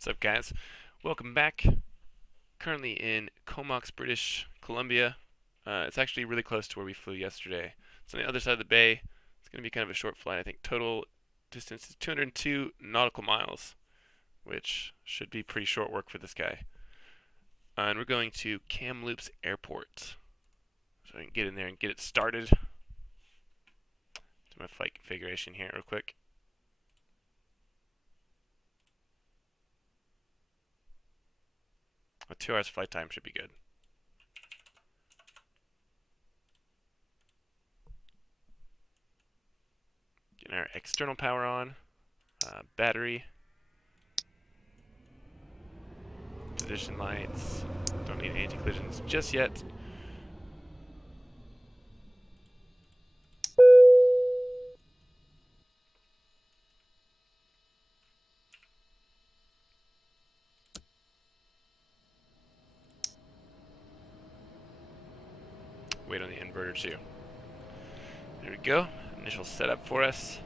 What's up, guys? Welcome back. Currently in Kamloops, British Columbia. It's actually really close to where we flew yesterday. It's on the other side of the bay. It's going to be kind of a short flight. I think total distance is 202 nautical miles, which should be pretty short work for this guy. And we're going to Kamloops Airport. So I can get in there and get it started. Do my flight configuration here real quick. A 2 hours flight time should be good. Getting our external power on. Battery. Position lights. Don't need anti-collisions just yet. Wait on the inverter too. There we go. Initial setup for us.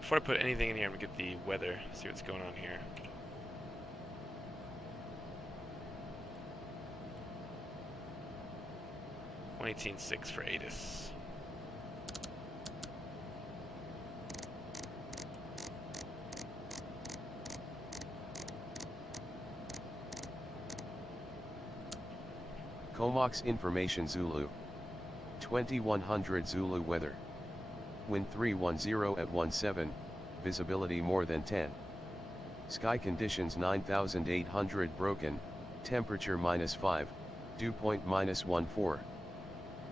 Before I put anything in here, I'm gonna get the weather, see what's going on here. $118.6 for ATIS. Comox Information Zulu. 2100 Zulu weather. Wind 310 at 17, visibility more than 10. Sky conditions 9800 broken, temperature -5, dew point -14.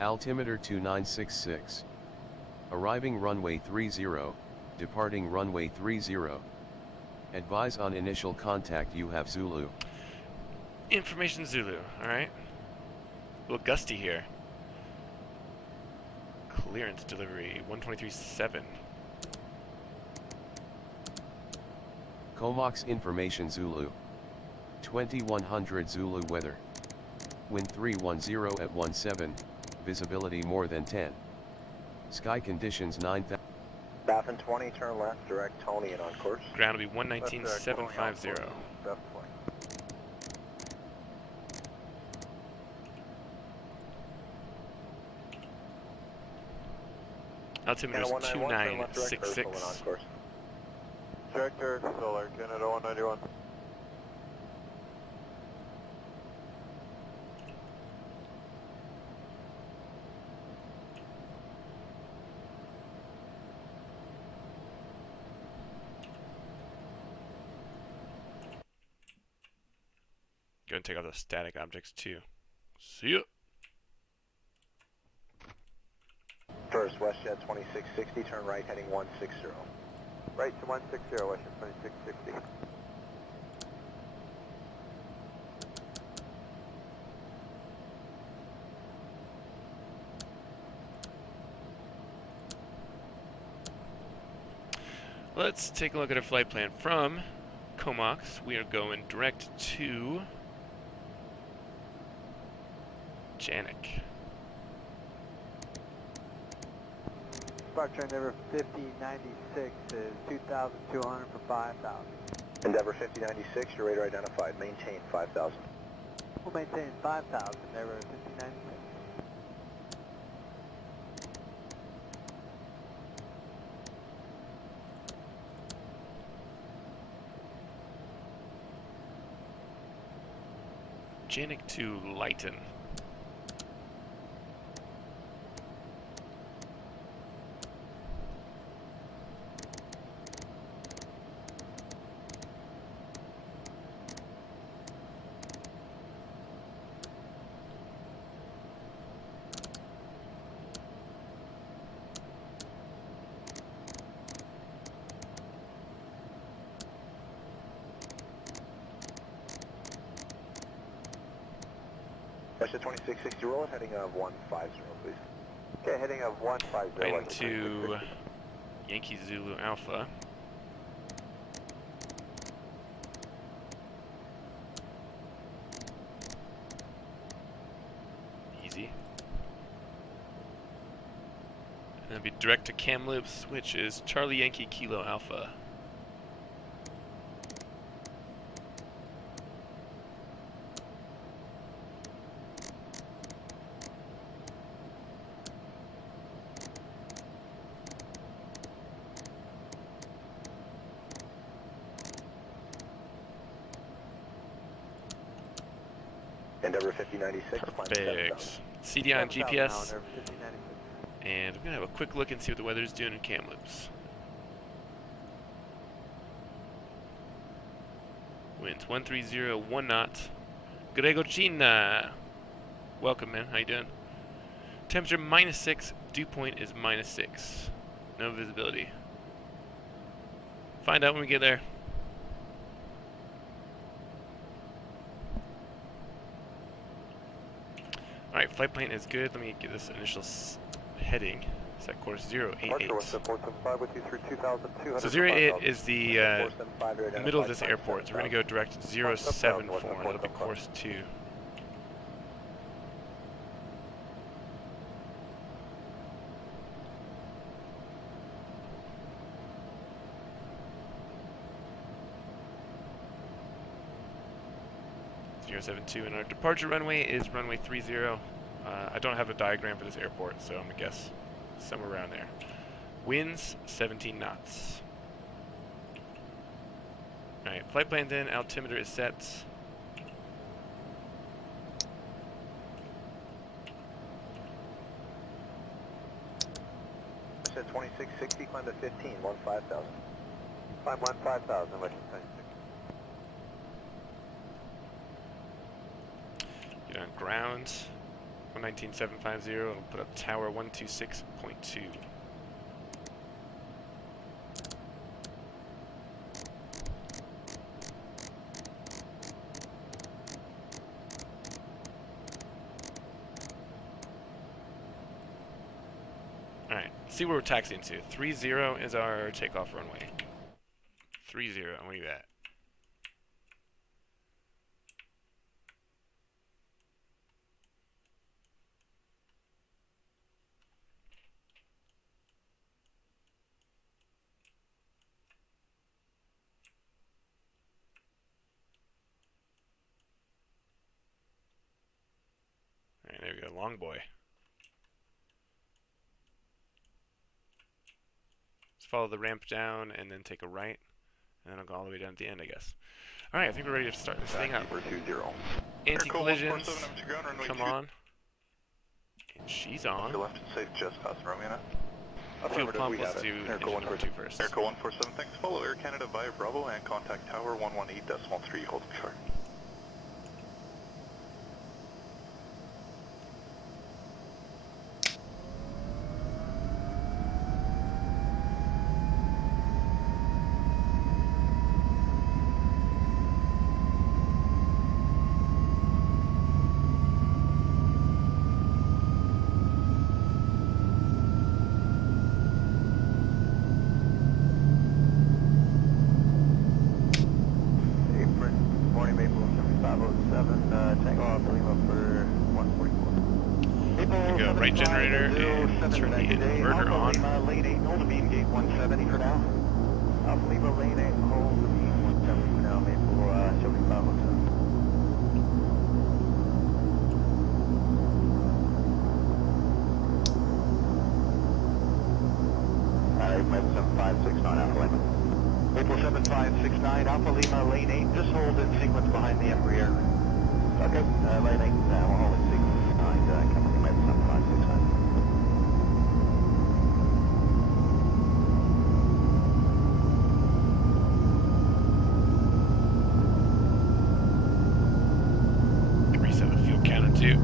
Altimeter 2966. Arriving runway 30, departing runway 30. Advise on initial contact, you have Zulu. Information Zulu, alright. A little gusty here. Clearance delivery 123.7. Comox Information Zulu. 2100 Zulu weather. Wind 310 at 17, visibility more than 10. Sky conditions 9000. Baffin 20, turn left, direct Tony and on course. Ground will be 119.750. Altimeter is 2966. Director, Solar, Canada 191. Go and take out those static objects too. See ya. First, WestJet 2660, turn right heading 160. Right to 160, WestJet 2660. Let's take a look at our flight plan from Comox. We are going direct to Janik. Departure Endeavor 5096 is 2,200 for 5,000. Endeavor 5096, your radar identified. Maintain 5,000. We'll maintain 5,000, Endeavor 5096. Janik to Lighton. WestJet 2660, roll it, heading of 150, please. Okay, heading of 150. Heading to Yankee Zulu Alpha. Easy. And then be direct to Kamloops, which is Charlie Yankee Kilo Alpha. Endeavour 5096. Perfect. CDI on 7,000 now, GPS. Endeavour 5096. And I'm going to have a quick look and see what the weather's doing in Kamloops. Winds 130, 1 knot. Gregocina. Welcome, man. How you doing? Temperature -6. Dew point is -6. No visibility. Find out when we get there. Alright, flight plan is good. Let me get this initial heading. Set course 088. So 088 is the middle of this airport. So we're going to go direct 074, and that'll be course 2. And our departure runway is runway 30. I don't have a diagram for this airport, so I'm going to guess somewhere around there. Winds 17 knots. Alright, flight plan's in, altimeter is set. Said 2660, climb to 15, 15,000. Climb 15,000, Western 26. Get on ground, 119.750, and we'll put up tower 126.2. Alright, see where we're taxiing to. 30 is our takeoff runway. 30, where are you at? Alright, there we go, long boy. Just follow the ramp down and then take a right. And then I'll go all the way down at the end, I guess. Alright, I think we're ready to start this thing up. Anti-collisions, come on. And she's on. Your left and safe, just us, Romeo. Fuel pump, let's do engine number 2 first. Airco 147, thanks. Follow Air Canada via Bravo and contact tower 118.3, hold short. Right generator and turn the inverter on. Lane 8, hold the beam gate 170 for now. Alpha Lima lane 8, hold the beam 170 for now, Maple 75 looks up. Alright, Maple 7569, Alpha Lima. Maple 7569, Alpha Lima lane 8, just hold in sequence behind the Embraer. Okay, lane 8, we'll hold in sequence behind Company Maple 7569. Reset the fuel counter too.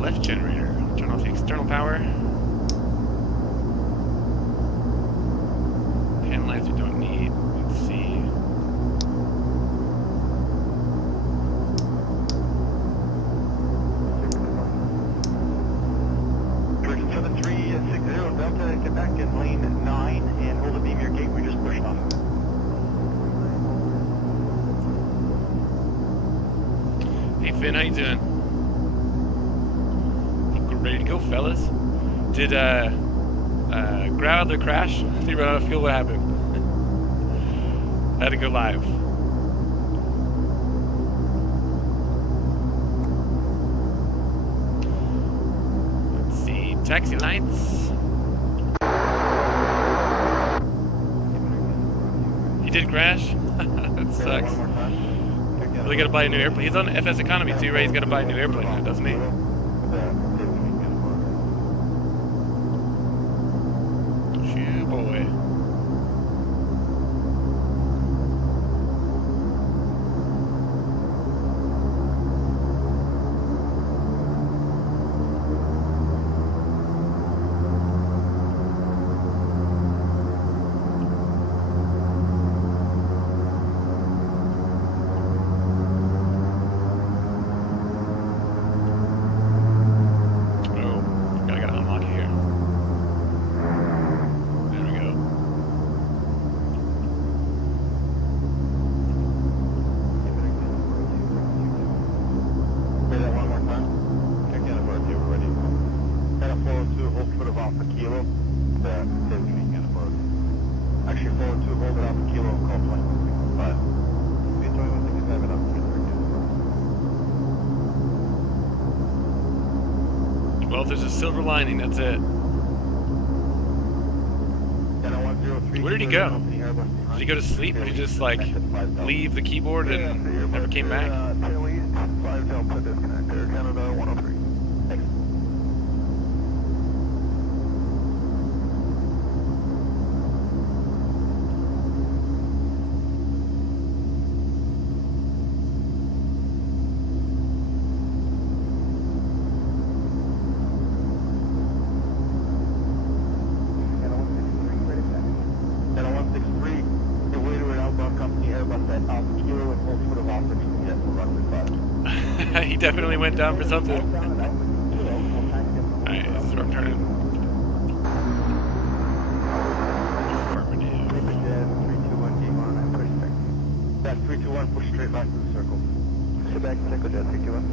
Left generator. Turn off the external power. Pan lights we don't need. Let's see. Direction 7360 Delta, get back in lane 9 and hold the beam your gate we just pushed off. Hey Finn, how you doing? Think we're ready to go, fellas. Did Growler crash? Did he run out of fuel? What happened? I had to go live. Let's see, Taxi lights. He did crash? That sucks. One more time. Really gotta buy a new airplane. He's on FS economy too, right? He's gotta buy a new airplane now, doesn't he? Shoo boy. Well, if there's a silver lining, that's it. Where did he go? Did he go to sleep, or did he just, like, leave the keyboard and never came back? He definitely went down for something. Alright, this is where I'm turning. Affirmative. 321, push straight back to the circle. Sit back, circle jet, 321.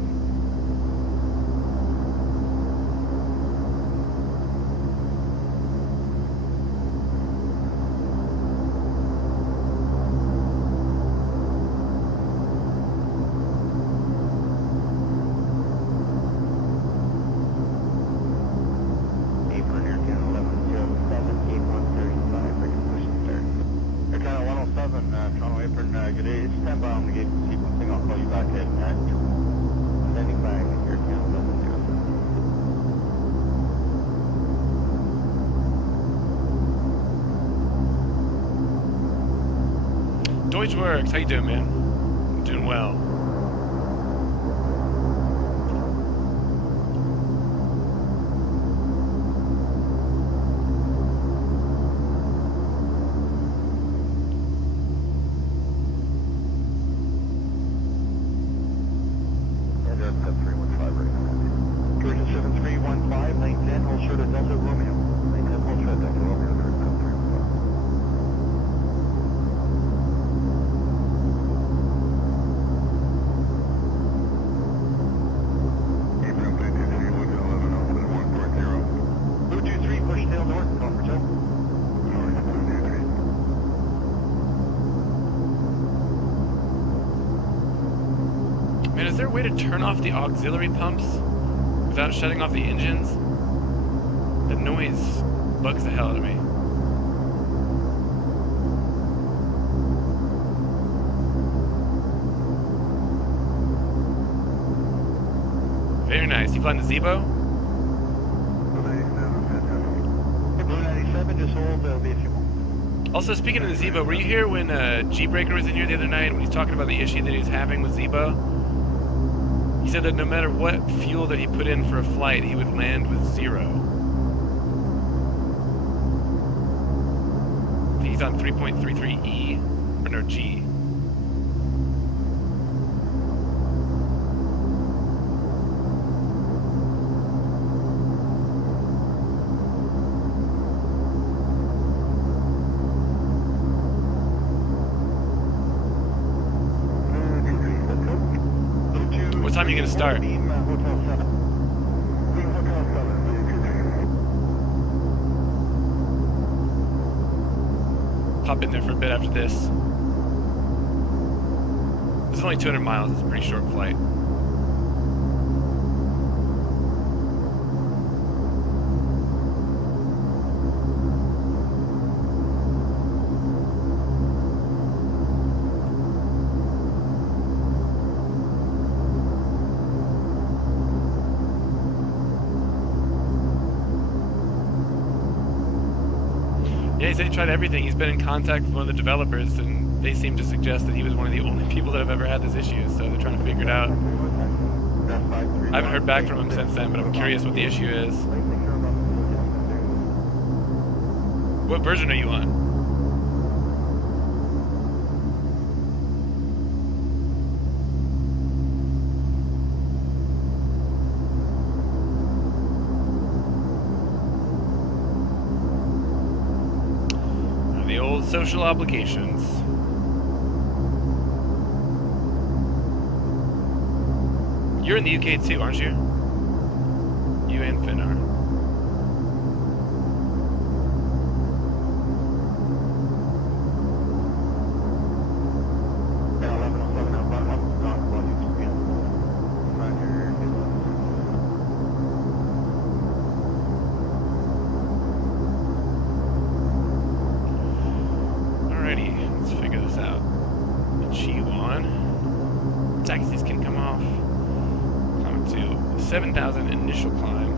Works. How you doing, man? I'm doing well. Man, is there a way to turn off the auxiliary pumps without shutting off the engines? The noise bugs the hell out of me. Very nice. You flying the Zebo? Blue 97, just hold, there'll be a few more. Also, speaking of the Zebo, were you here when G-Breaker was in here the other night when he's talking about the issue that he was having with Zebo? He said that no matter what fuel that he put in for a flight, he would land with 0. I think he's on 3.33E, or no, G. What time are you going to start? Hop in there for a bit after this. It's only 200 miles. It's a pretty short flight. Yeah, he said he tried everything. He's been in contact with one of the developers, and they seem to suggest that he was one of the only people that have ever had this issue, so they're trying to figure it out. I haven't heard back from him since then, but I'm curious what the issue is. What version are you on? The old social obligations. You're in the UK too, aren't you? You and Finn are. Alrighty, let's figure this out. G1. Taxis can come off. Climb to 7,000 initial climb.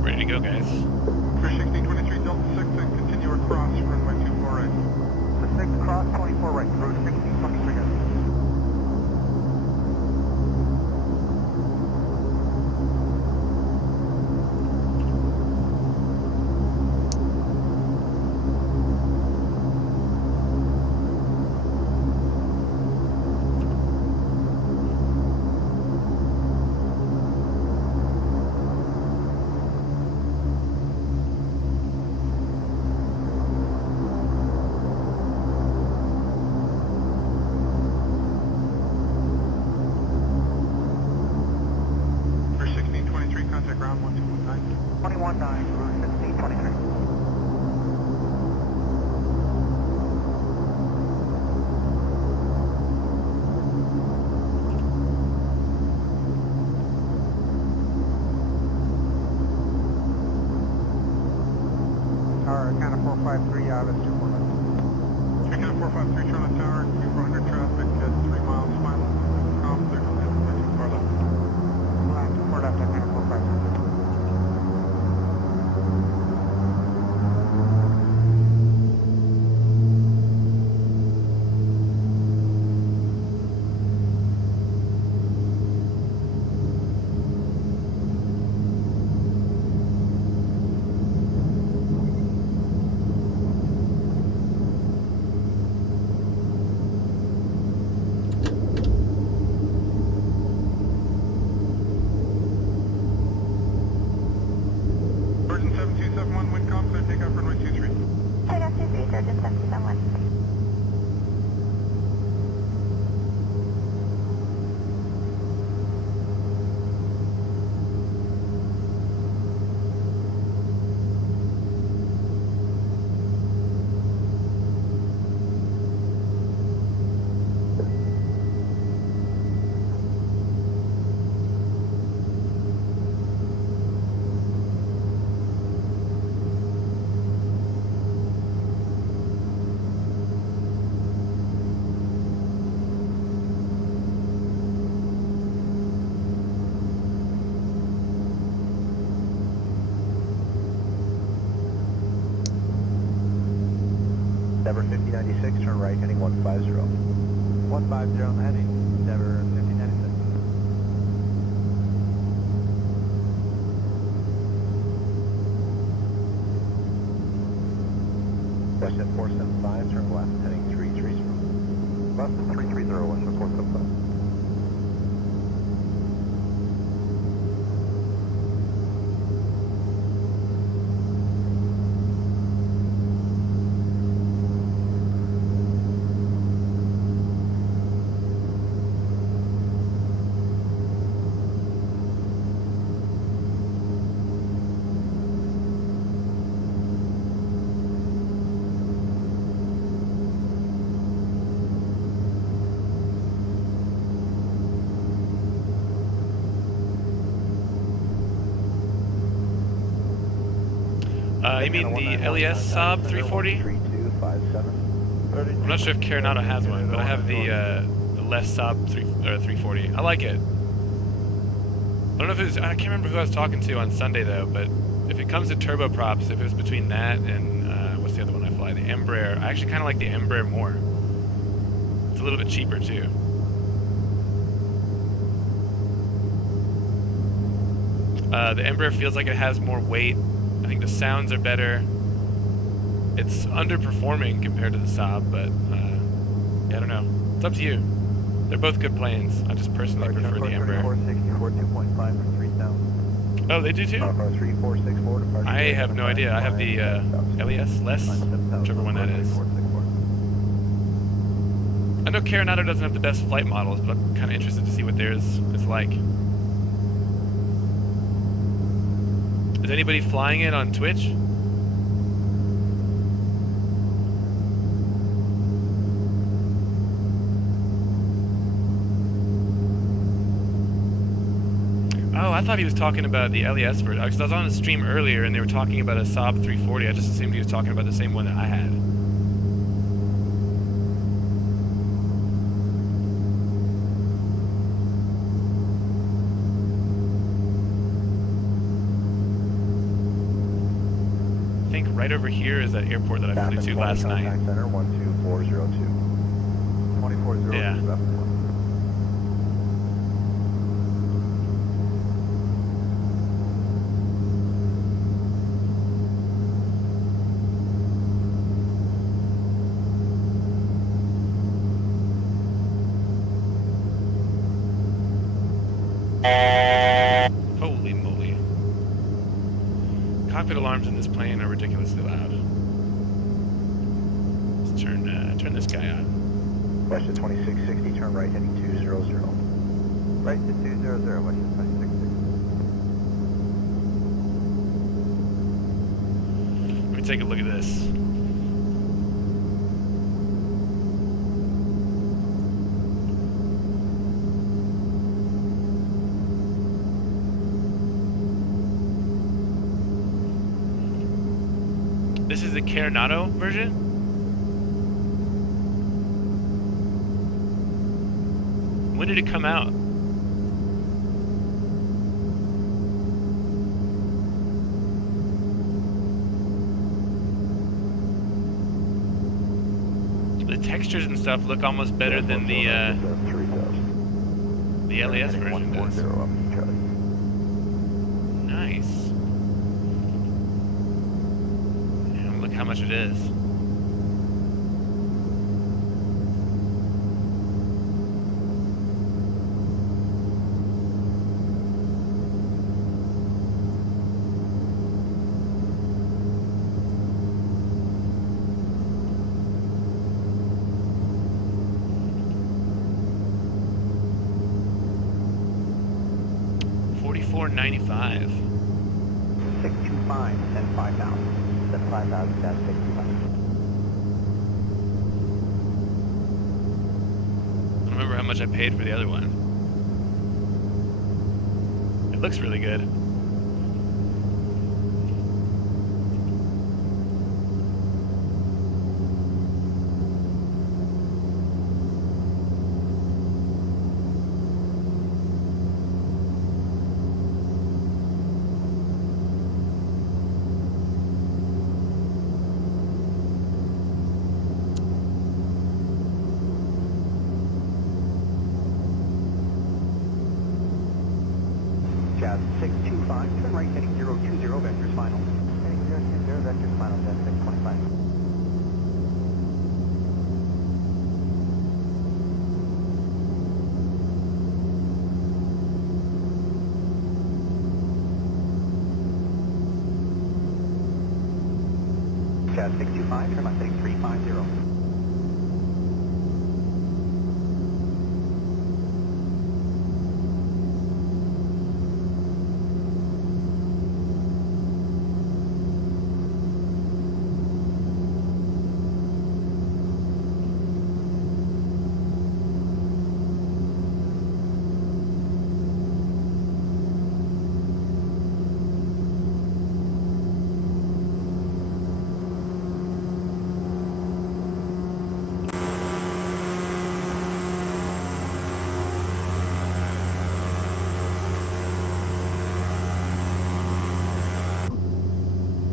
Ready to go, guys. For 1623 Delta 6 and continue across runway 24 right. The 6 cross 24 right, route 1623 guys. For 1623 contact ground 1219. 21-9, route 1623. Tower, kind of 453, let's do 4 left. Speaking of 453 Charlotte Tower, Q400 traffic at 3 miles final. Clear to land runway 24 left. Line 24 left, kind of 453. Virgin 7271, wind calm, clear takeoff runway 23. Takeoff 23, Virgin 771. Endeavour 5096, turn right, heading 150. 150 on the heading, Endeavour 5096. Western 475, turn left, heading 330. Left 330, Western 475. You mean the LES Saab 340? 3257. I'm not sure if Coronado has one, but I have the LES Saab 340. I like it. I don't know if it was, I can't remember who I was talking to on Sunday though, but if it comes to turboprops, if it was between that and what's the other one I fly? The Embraer. I actually kind of like the Embraer more. It's a little bit cheaper too. The Embraer feels like it has more weight. I think the sounds are better. It's underperforming compared to the Saab, but yeah, I don't know. It's up to you. They're both good planes. I just personally prefer the Embraer. 464, 2.5 for 3000. Oh, they do too? 3464, departure. I have no idea. I have the LES, whichever one that is. I know Coronado doesn't have the best flight models, but I'm kind of interested to see what theirs is like. Is anybody flying it on Twitch? Oh, I thought he was talking about the LES version. Because I was on a stream earlier and they were talking about a Saab 340. I just assumed he was talking about the same one that I had. I think right over here is that airport that I flew to last night. Contact center 12402. 2402. Yeah. Left. Holy moly. Cockpit alarms in this plane are ridiculously loud. Let's turn this guy on. Western 2660, turn right, heading 200. Right to 200, Western 2660. Let me take a look at this. This is the Coronado version? When did it come out? The textures and stuff look almost better than the LES version does. Nice. And look how much it is. $44.95. 625, send 5000. Send 5000, that's 625. I don't remember how much I paid for the other one. It looks really good. vectors final. Heading 020, vectors final, Jazz 625. Jazz 625, turn left heading 350.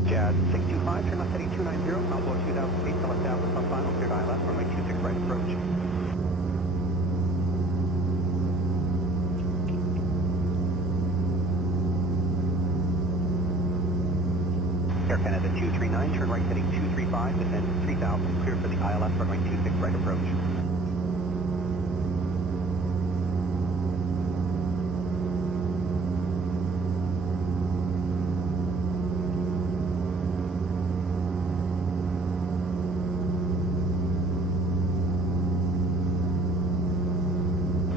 Jazz 625, turn left heading 290, outboard 2000 feet, select down with final, cleared ILS, runway 26 right approach. Air Canada 239, turn right heading 235, descend 3000, clear for the ILS, runway 26 right approach.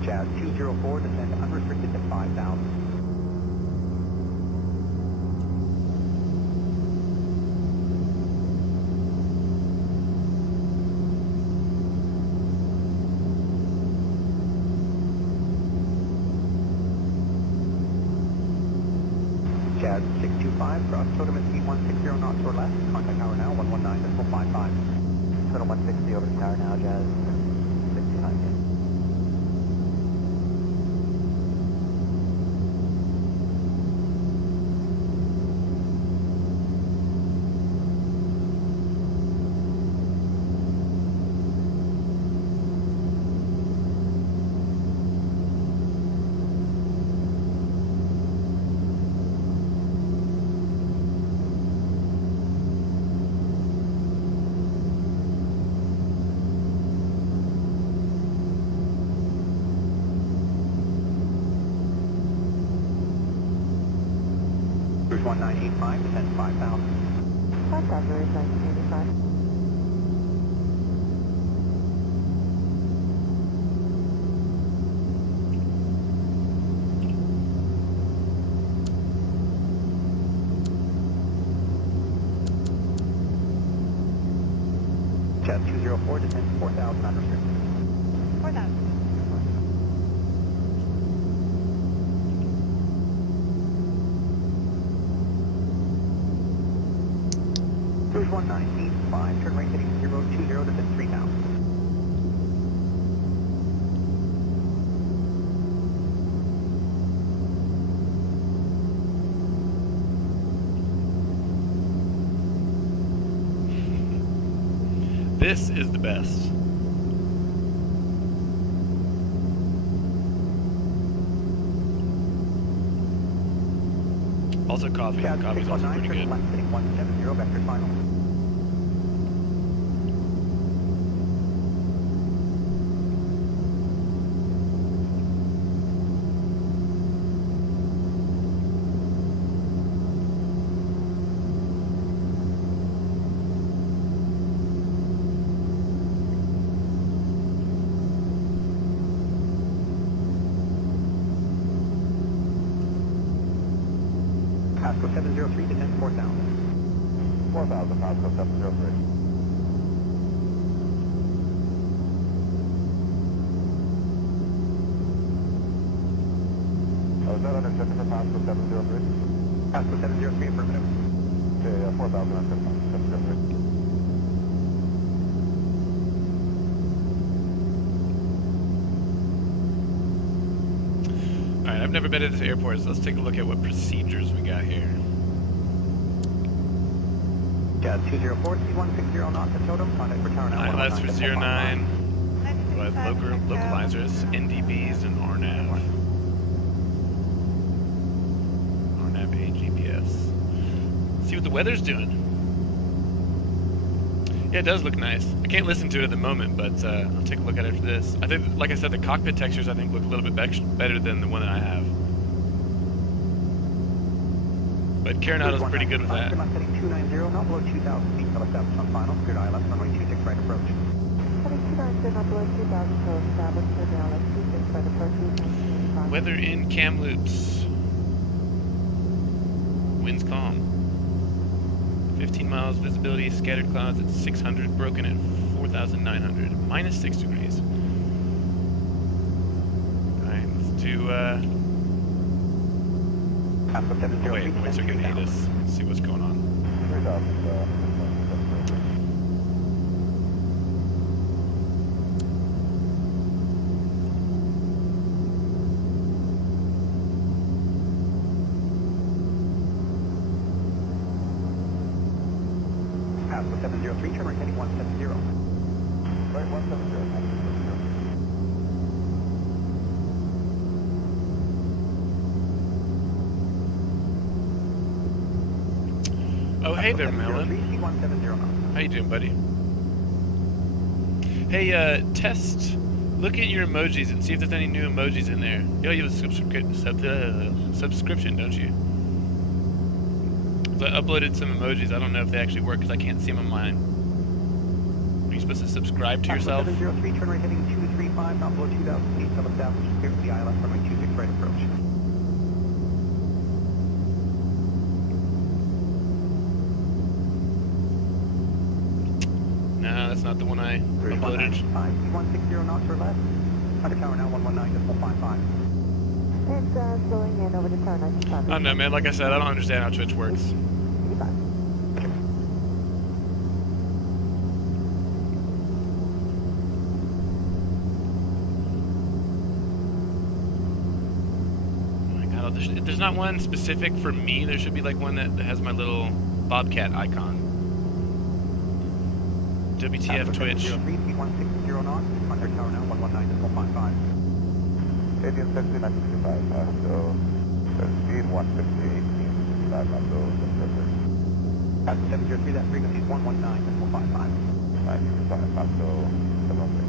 Jazz 204, descend unrestricted to 5000. Jazz 625, cross totem at speed 160 knots or less, contact tower now, 119.55. Total 160 over the tower now, Jazz 629. Cruise 1985, descend 5000. 5000 is 1985. Jazz 204, descend 4000 unrestricted. 4000. Cruise 1985, turn right heading 020, descend 3000. This is the best. Also coffee. Jazz Coffee's also 619, pretty turn good. left heading 170, vectors final. Pasco 703, descend 4000. 4000, Pasco 703. Is that understood for Pasco 703? Pasco 703, affirmative. Okay, 4000 on 703. Alright, I've never been to this airport, so let's take a look at what procedures we got here. Jazz 204, speed 160 knots at totem, contact for tower now. ILS for 09. With 965, localizers, NDBs, and RNAV. RNAV AGPS. what the weather's doing. Yeah, it does look nice. I can't listen to it at the moment, but I'll take a look at it after this. I think, like I said, the cockpit textures I think look a little bit better than the one that I have. But Carenato's pretty good with that. Heading 290, not below 2,000 feet, till established on final. Cleared ILS, runway 26 right approach. Heading 290, not below 2,000, till established, cleared ILS, 26 right approach, 1985. Weather in Kamloops. Winds calm. 15 miles visibility, scattered clouds at 600, broken at 4,900, minus 6 degrees. Alright, let's do, wait, are gonna hit us. Let's see what's going on. Pasco 703, turn right heading 170. Right 170. Oh, hey there, Melon. How you doing, buddy? Hey, test. Look at your emojis and see if there's any new emojis in there. Yo, you have a subscription, don't you? So I uploaded some emojis. I don't know if they actually work because I can't see them on mine. Are you supposed to subscribe to yourself? 703, turn right heading 235, not below 2,000 feet, till established. Clear for the ILS, runway 26 right approach. No, that's not the one I uploaded. 160 knots or less. Under tower now 119.55. It's slowing in over the tower 95. I don't know, man. Like I said, I don't understand how Twitch works. 85. Oh my god, if there's not one specific for me, there should be like one that has my little Bobcat icon. WTF Twitch. 160 knots. Under tower now 119.55. Stadium 6965, so speed 158, that number was Pasco 703, that frequency is 119.55. 95, Pasco 706.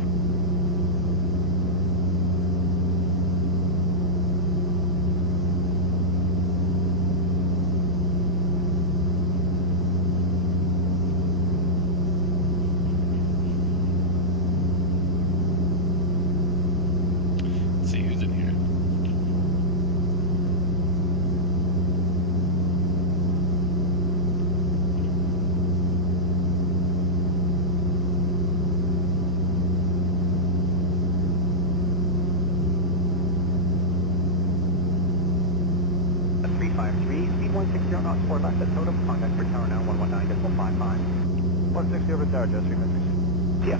Let's see who's in here. That's 353, speed 160 knots for left at totem. Contact for tower now 119.55. 160 over tower, just 3 minutes. Yeah.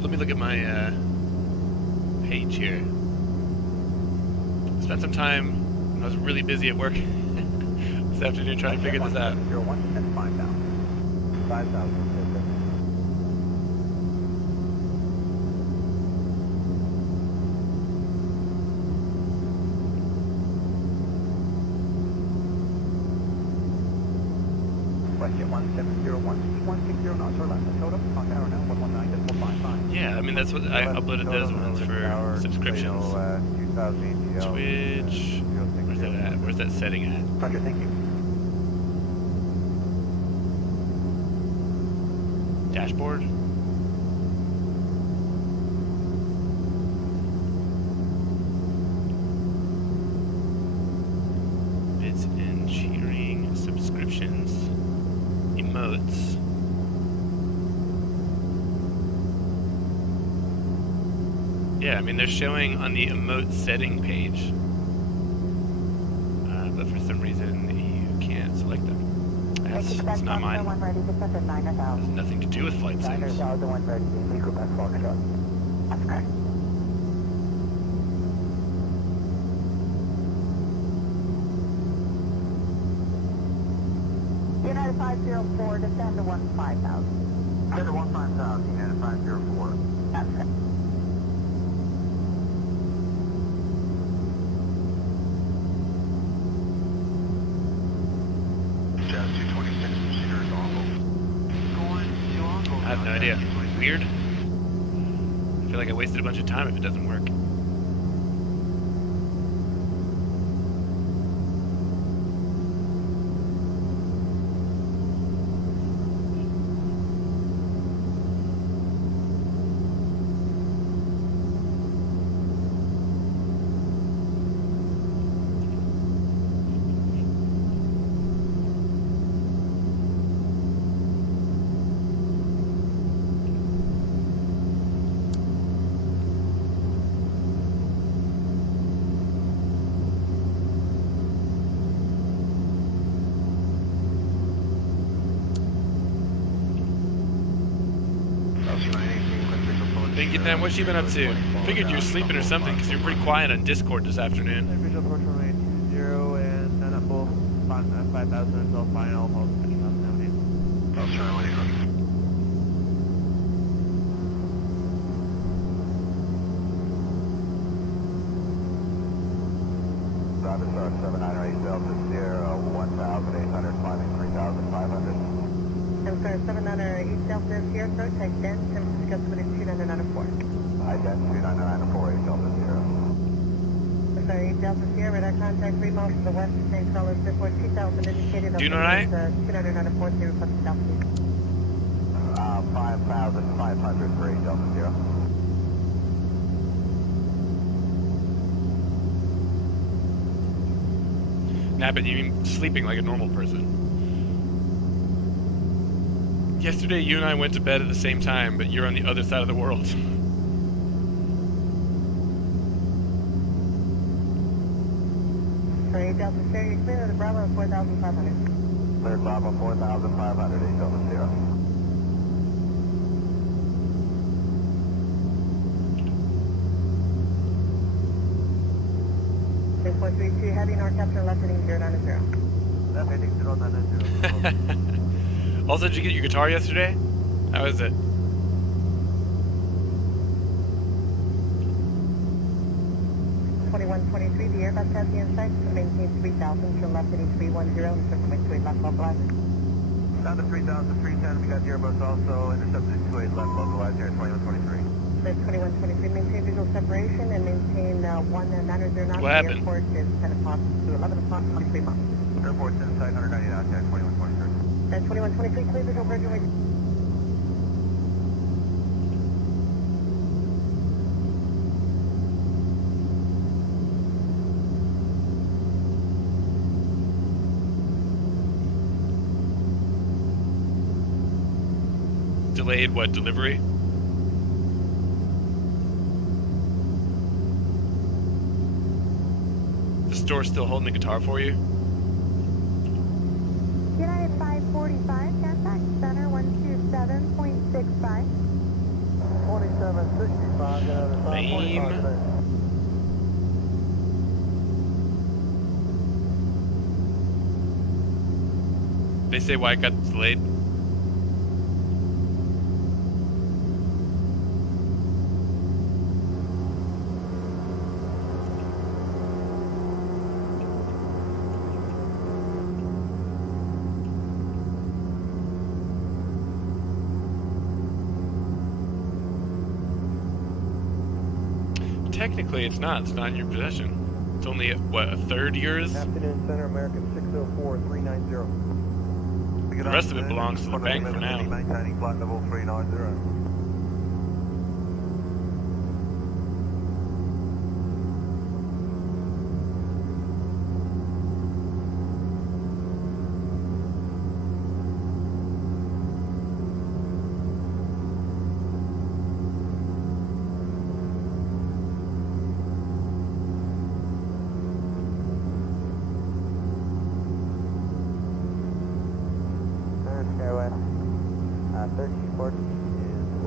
Let me look at my page here. Spent some time when I was really busy at work this afternoon trying to figure this out. 101 and 5,000. 5,000. Westjet 1701, speed 160 knots or less at totem. Contact tower now 119.55. Yeah, I mean that's what I uploaded those ones for subscriptions. Twitch. Where's that at? Where's that setting at? Roger, thank you. Dashboard. Bits and cheering, subscriptions, emotes. Yeah, I mean they're showing on the emote setting page, but for some reason you can't select them. It's not mine. Has nothing to do with flight sims. That's correct. 504, descend to 15,000. Center 15,000, United 504. That's it. Jazz 226, Cedars Ongle. Going to Ongle. I have no idea. Weird. I feel like I wasted a bunch of time if it doesn't work. Thinking that, what you been up to? Figured you were sleeping or something, because you're pretty quiet on Discord this afternoon. Visual approach runway 20 and none at both 5,000 until final, hold 20,000. I'll try later. Travis Star 798 Delta Sierra 1,800, climbing 3,500. I'm sorry, 798 Delta Sierra, approach, high dense, San Francisco, Squid 2994. High dense 29904, 8 Delta Sierra. I'm sorry, Delta Sierra, radar contact 3 miles to the west, same color as before, 2,000 indicated. Doing all right? 2994, 0 plus Delta. 5,500 for 8 Delta Sierra. Napping, you mean sleeping like a normal person. Yesterday, you and I went to bed at the same time, but you're on the other side of the world. Sorry, Delta Sierra, you're clear of the Bravo 4,500. Clear Bravo 4,500, 8 Delta Sierra. Six 432 heavy, north capture, left heading 090. Left heading 090. Also, did you get your guitar yesterday? How is it? the Airbus has the insight to maintain 3,000 to left heading 310 and circumvent to 8 left localizer. Down to 3,310, we got the Airbus also intercepted to 8 left localized here at 2123. So 2123, maintain visual separation and maintain 1909. What happened? The airport is 10 o'clock to 11 o'clock, 23 miles. Airport's inside 190 knots here at 2123. At 2123, clear visual bridge away. Delayed what, delivery? The store's still holding the guitar for you? United 545, contact center 127.65. 2765, Lame. They say why it got delayed? Technically, it's not. It's not in your possession. It's only, what, a third yours? Afternoon Center, American 604-390. The rest of it belongs to the bank for now. Maintaining flight level 390. Third Skywest, 1340 is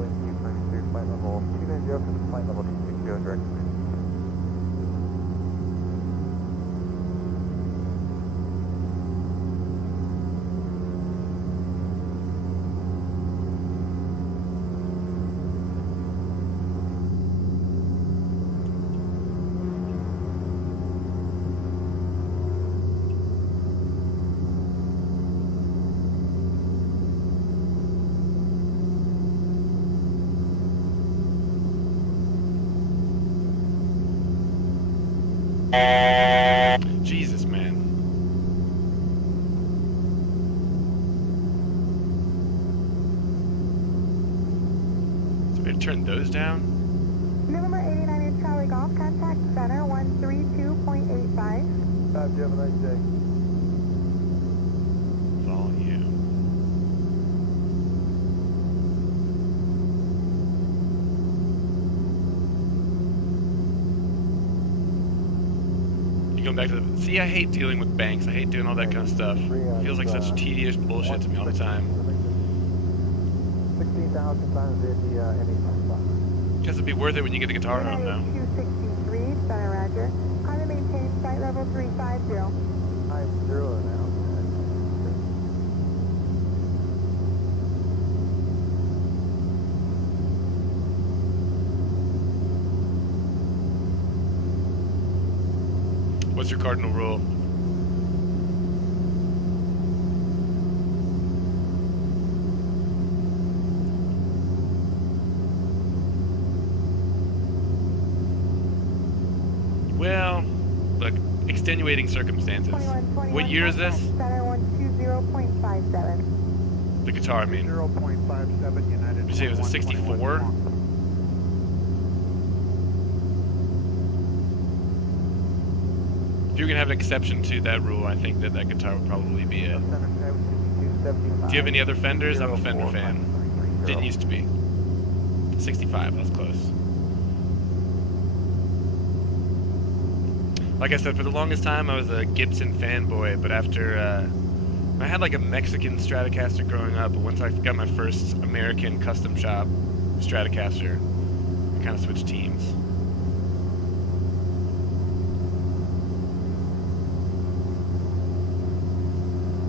Jesus, man. So we had to turn those down? November 89 in Charlie Golf, contact center 132.85. You have a nice day. Volume. You going back to the... See, I hate dealing with banks. I hate doing all that kind of stuff. It feels like such tedious bullshit to me all the time. 16,000 times the ME. Guess it'd be worth it when you get the guitar home, though. 263, center Roger. How to maintain flight level 350. 50 now. What's your cardinal rule? Well, look, extenuating circumstances. 21, What year is this? Center 120.57. The guitar, I mean. 0.57 United. Did you say it was a 64? If you're gonna have an exception to that rule, I think that that guitar would probably be it. Do you have any other Fenders? I'm a Fender fan. Didn't used to be. 65, that's close. Like I said, for the longest time, I was a Gibson fanboy, but after, I had like a Mexican Stratocaster growing up, but once I got my first American custom shop Stratocaster, I kind of switched teams.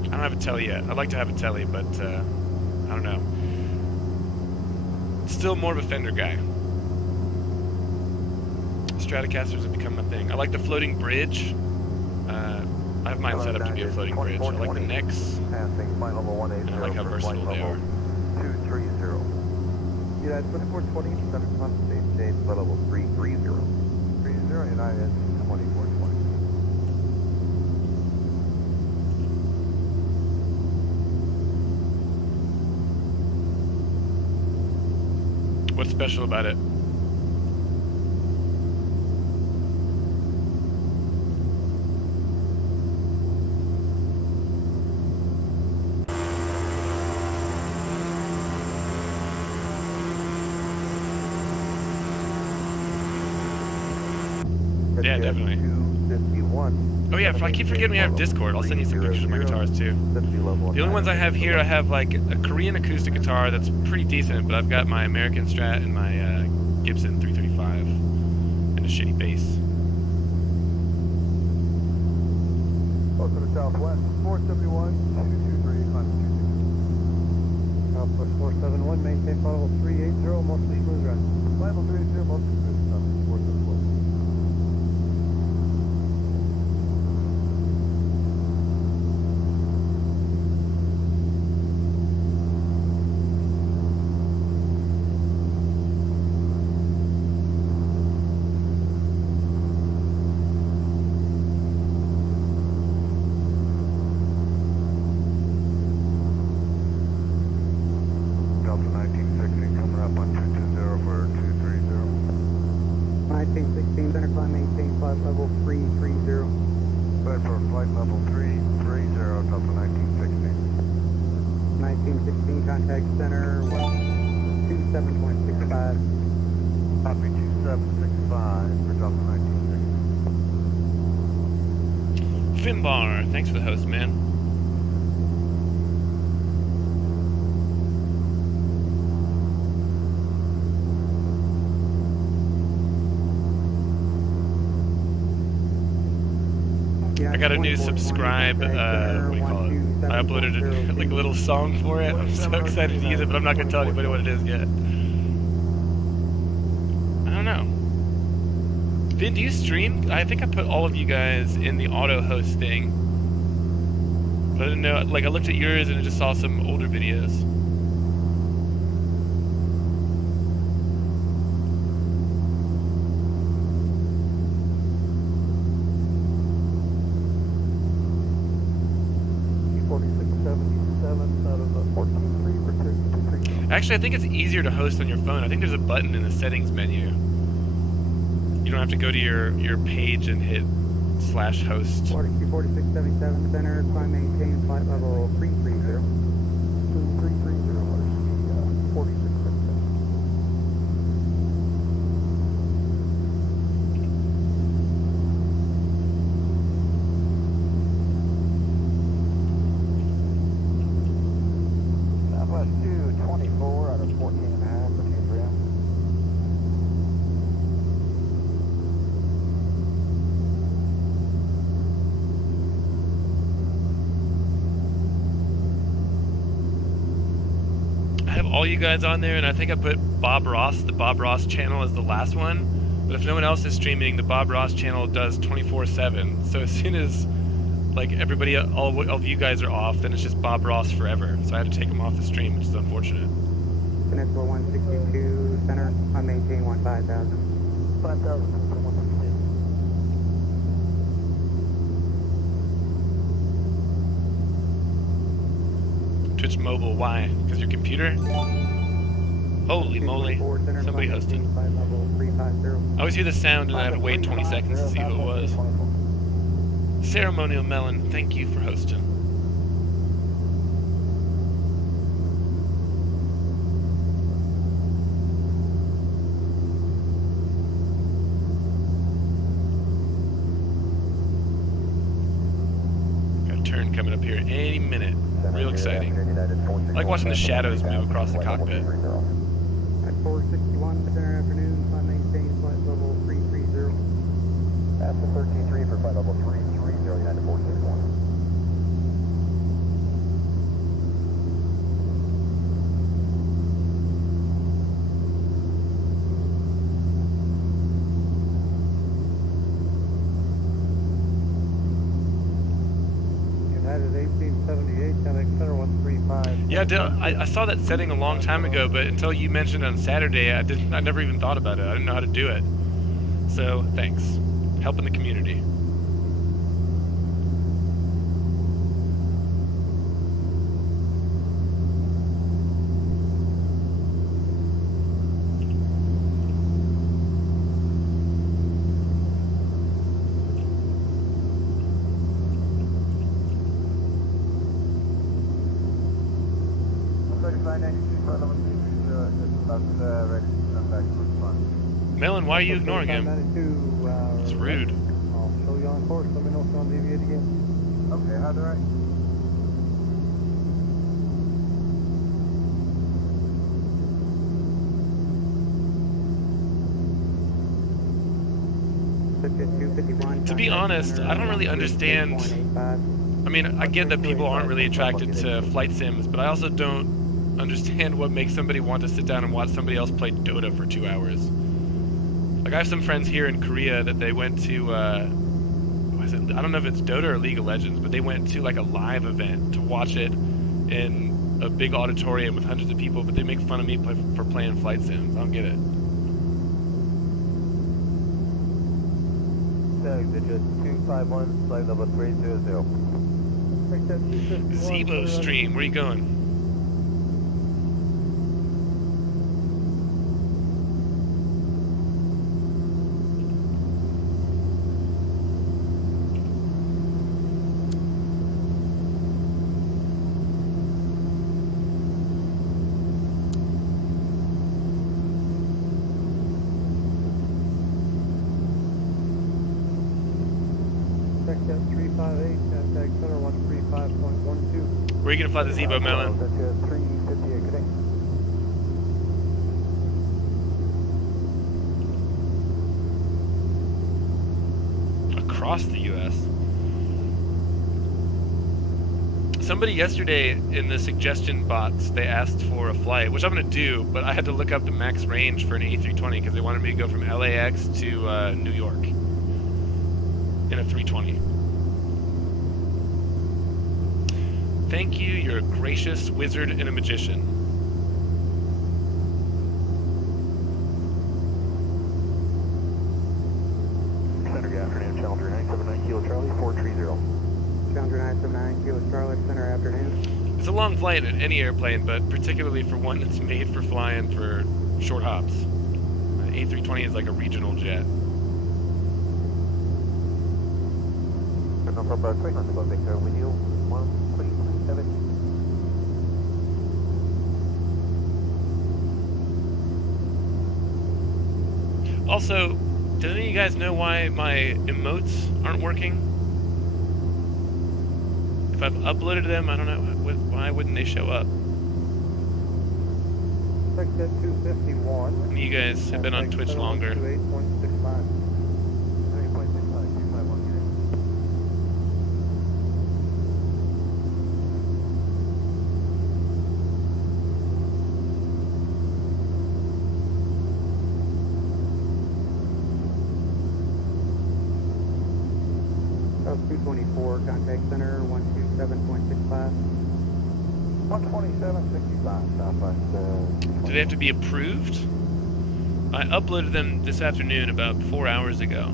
I don't have a Tele yet. I'd like to have a Tele, but I don't know. Still more of a Fender guy. Stratocasters have become my thing. I like the floating bridge. I have mine set up to be a floating bridge. I like the necks. Passing flight level 180. And I like how versatile they are. 230. United 2420, 7 on stage change, flight level 330. 30, United 2420. What's special about it? Yeah, definitely. 251. Oh yeah, I keep forgetting we have Discord. I'll send you some pictures of my guitars too. The only ones I have here, I have like a Korean acoustic guitar that's pretty decent, but I've got my American Strat and my Gibson 335 and a shitty bass. Welcome to Southwest 471, 223, climb 260. Southwest 471, maintain flight level 380, mostly smooth run. Flight level 380, mostly smooth run. 471. Delta 1960 coming up on 220 for 230. 1916, center climb, maintain flight level 330. Flight for flight level 330, Delta 1960. 1916, contact center 127.65. Copy 2765 for Delta 1960. Finbar, thanks for the host, man. I got a new subscribe, what do you call it? I uploaded like a little song for it. I'm so excited to use it, but I'm not going to tell anybody what it is yet. I don't know. Vin, do you stream? I think I put all of you guys in the auto host thing. But I didn't know, like I looked at yours and I just saw some older videos. 4677 out of the 14.3 for 230. Actually, I think it's easier to host on your phone. I think there's a button in the settings menu. You don't have to go to your page and hit /host. 4677 center, climb maintain flight level 330. 330, 4677. Southwest 224 out of 14.5 for 230. I have all you guys on there, and I think I put Bob Ross, the Bob Ross channel, as the last one. But if no one else is streaming, the Bob Ross channel does 24/7. So as soon as like everybody, all of you guys are off, then it's just Bob Ross forever. So I had to take him off the stream, which is unfortunate. Peninsula 162 center, climb maintain 15,000. 5,000 from 162. Twitch Mobile, why? Because your computer? Holy moly. Somebody hosted. Flight level 350. I always hear the sound and I have to wait 20 seconds to see who it was. Ceremonial Melon, thank you for hosting. Got a turn coming up here any minute. Real exciting. I like watching the shadows move across the cockpit. At 461 center afternoon, climb maintain flight level 330. That's the 13.3 for flight level 330, United 461. United 1878, Connect Center 135. Yeah, I saw that setting a long time ago, but until you mentioned it on Saturday, I never even thought about it. I didn't know how to do it. So thanks, helping the community. Melon, why are you ignoring him? It's rude. I'll show you on course. Let me know if you want to deviate again. Okay, how do I? To be honest, I don't really understand. I mean, I get that people aren't really attracted to flight sims, but I also don't understand what makes somebody want to sit down and watch somebody else play Dota for 2 hours. Like, I have some friends here in Korea that they went to, I don't know if it's Dota or League of Legends, but they went to like a live event to watch it in a big auditorium with hundreds of people, but they make fun of me for playing flight sims. I don't get it. Digit 251, flight level 300. Zebo stream, where are you going? Where are you gonna fly the Zebo, Melon? Across the U.S. Somebody yesterday in the suggestion box, they asked for a flight, which I'm gonna do, but I had to look up the max range for an A320 because they wanted me to go from LAX to New York in a 320. Thank you, you're a gracious wizard and a magician. Center, good afternoon, Challenger 979 Kilo Charlie 430. Challenger 979, Kilo Charlotte, Center afternoon. It's a long flight in any airplane, but particularly for one that's made for flying for short hops. A320 is like a regional jet. November 3 Hunter Victor with you, 1327. Also, do any of you guys know why my emotes aren't working? If I've uploaded them, I don't know, why wouldn't they show up? Texas 251. Some of you guys have been on Twitch longer. 28.65. South 224, contact center 127.65. 127.65, Southwest. Do they have to be approved? I uploaded them this afternoon about 4 hours ago.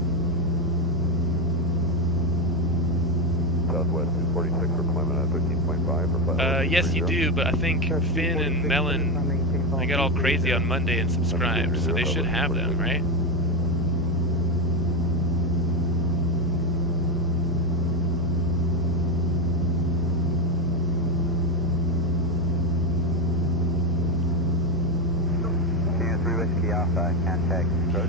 Southwest 246 for Clement at 15.5 for 5. Yes, you do, but I think Finn and Melon, they got all crazy on Monday and subscribed, so they should have them, right?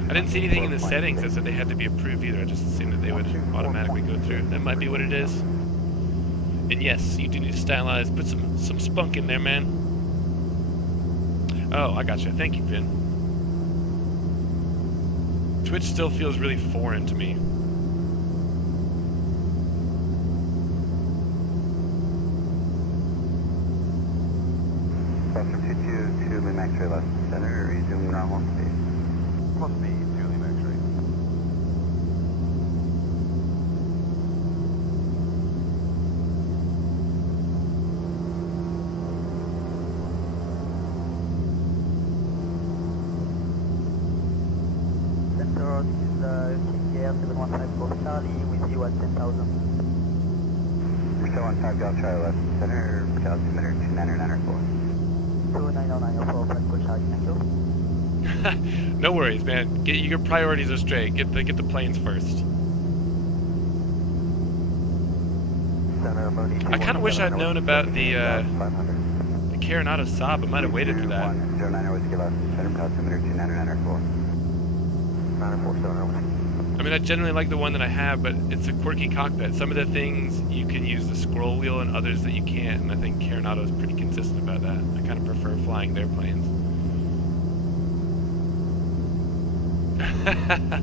I didn't see anything in the settings that said they had to be approved either. I just assumed that they would automatically go through. That might be what it is. And yes, you do need to stylize. Put some spunk in there, man. Oh, I gotcha. Thank you, Finn. Twitch still feels really foreign to me. Center, resume normal speed. Must be 2 Lima X-ray. Center, this is King Air 715 Charlie with you at 10,000. We're still on 5 Golf Charlie left. Center, altimeter 2994. 29904, Franco Charlie, thank you. No worries, man. Your priorities are straight. Get the planes first. I kind of wish I'd known about the Carinata Saab. I might have waited for that. 09 Whiskey left. Center, altimeter 2994. 947. I mean, I generally like the one that I have, but it's a quirky cockpit. Some of the things you can use the scroll wheel and others that you can't, and I think Carinata is pretty consistent about that. I kind of prefer flying their planes.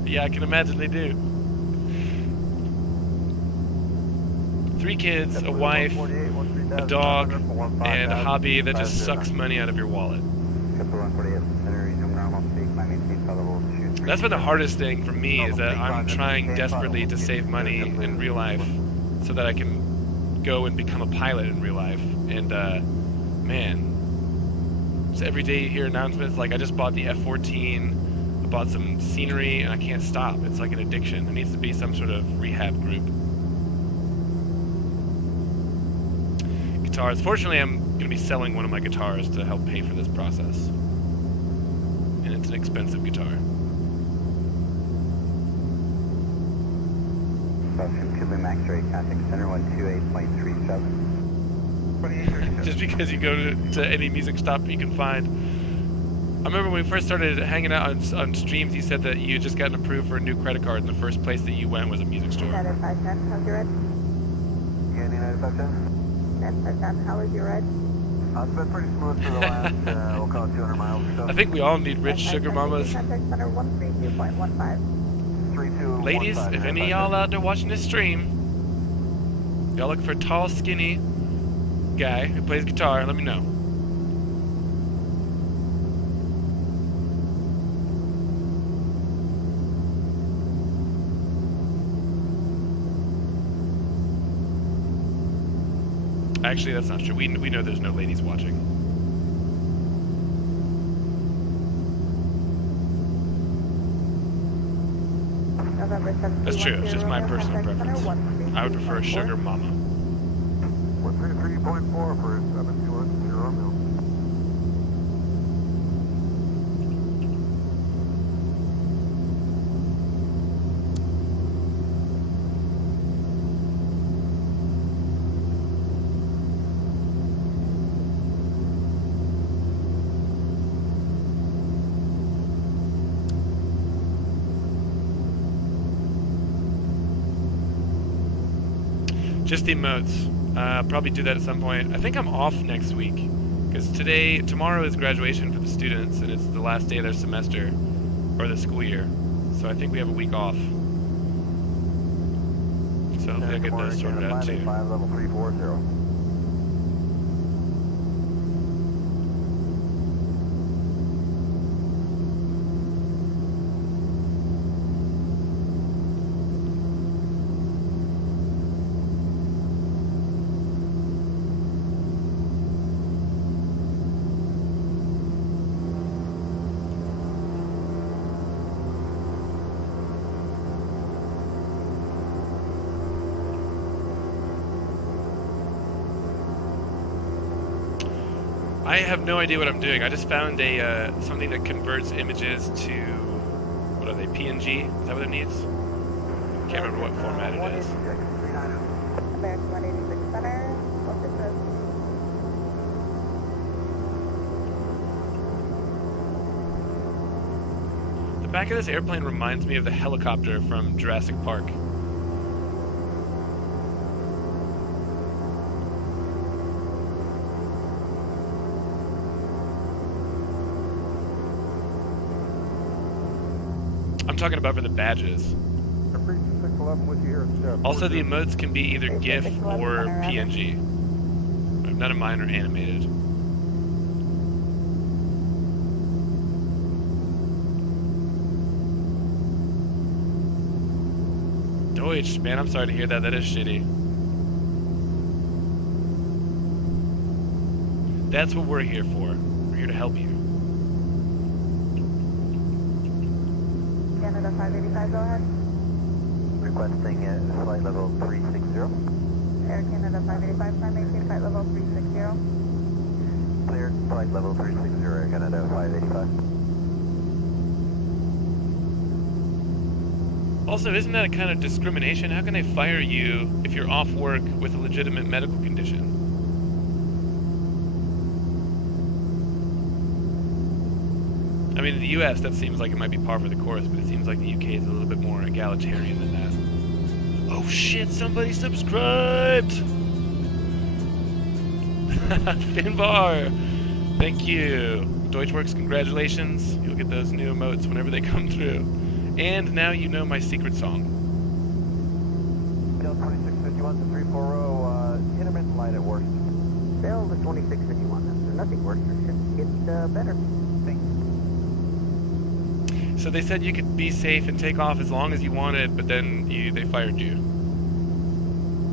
Yeah, I can imagine they do. 3 kids, a wife, a dog, and a hobby that just sucks money out of your wallet. That's been the hardest thing for me, is that I'm trying desperately to save money in real life so that I can go and become a pilot in real life. And man, just every day you hear announcements like I just bought the F-14, I bought some scenery, and I can't stop. It's like an addiction. There needs to be some sort of rehab group. Guitars. Fortunately, I'm going to be selling one of my guitars to help pay for this process. And it's an expensive guitar. Max rate, contact center 128.37. Just because you go to any music shop you can find. I remember when we first started hanging out on streams, you said that you had just gotten approved for a new credit card, and the first place that you went was a music store. United 510, how's your ride? Yeah, United 510. United 510, how is your ride? It's been pretty smooth for the last, we'll call it 200 miles or so. I think we all need rich sugar mamas. Contact center 132.15. Ladies, if any of y'all out there watching this stream, y'all look for a tall, skinny guy who plays guitar, let me know. Actually, that's not true. We know there's no ladies watching. November 7th. That's true. It's just my personal preference. I would prefer a sugar mama. 133.4 for 721, 0 mil. Just the emotes. Probably do that at some point. I think I'm off next week because tomorrow is graduation for the students, and it's the last day of their semester or the school year. So I think we have a week off. So hopefully I get those sorted out too. 585, level 340. I have no idea what I'm doing. I just found a something that converts images to, what are they, PNG? Is that what it needs? Can't remember what format it is. American 186 Center. What's this? The back of this airplane reminds me of the helicopter from Jurassic Park. I'm talking about for the badges. XP11 with you here at Step. Also, the emotes can be either GIF or PNG. None of mine are animated. Deutsch, man, I'm sorry to hear that. That is shitty. That's what we're here for. We're here to help you. Canada 585, go ahead. Requesting flight level 360. Air Canada 585, time maintain flight level 360. Cleared flight level 360, Air Canada 585. Also, isn't that a kind of discrimination? How can they fire you if you're off work with a legitimate medical condition? I mean, in the US, that seems like it might be par for the course, but it seems like the UK is a little bit more egalitarian than that. Oh shit, somebody subscribed! Finbar! Thank you. Deutschworks, congratulations. You'll get those new emotes whenever they come through. And now you know my secret song. Bill 2651 to 340, intermittent light at worst. Bill to 2651. There's nothing worse. It should get better. Thanks. So they said you could be safe and take off as long as you wanted, but then they fired you.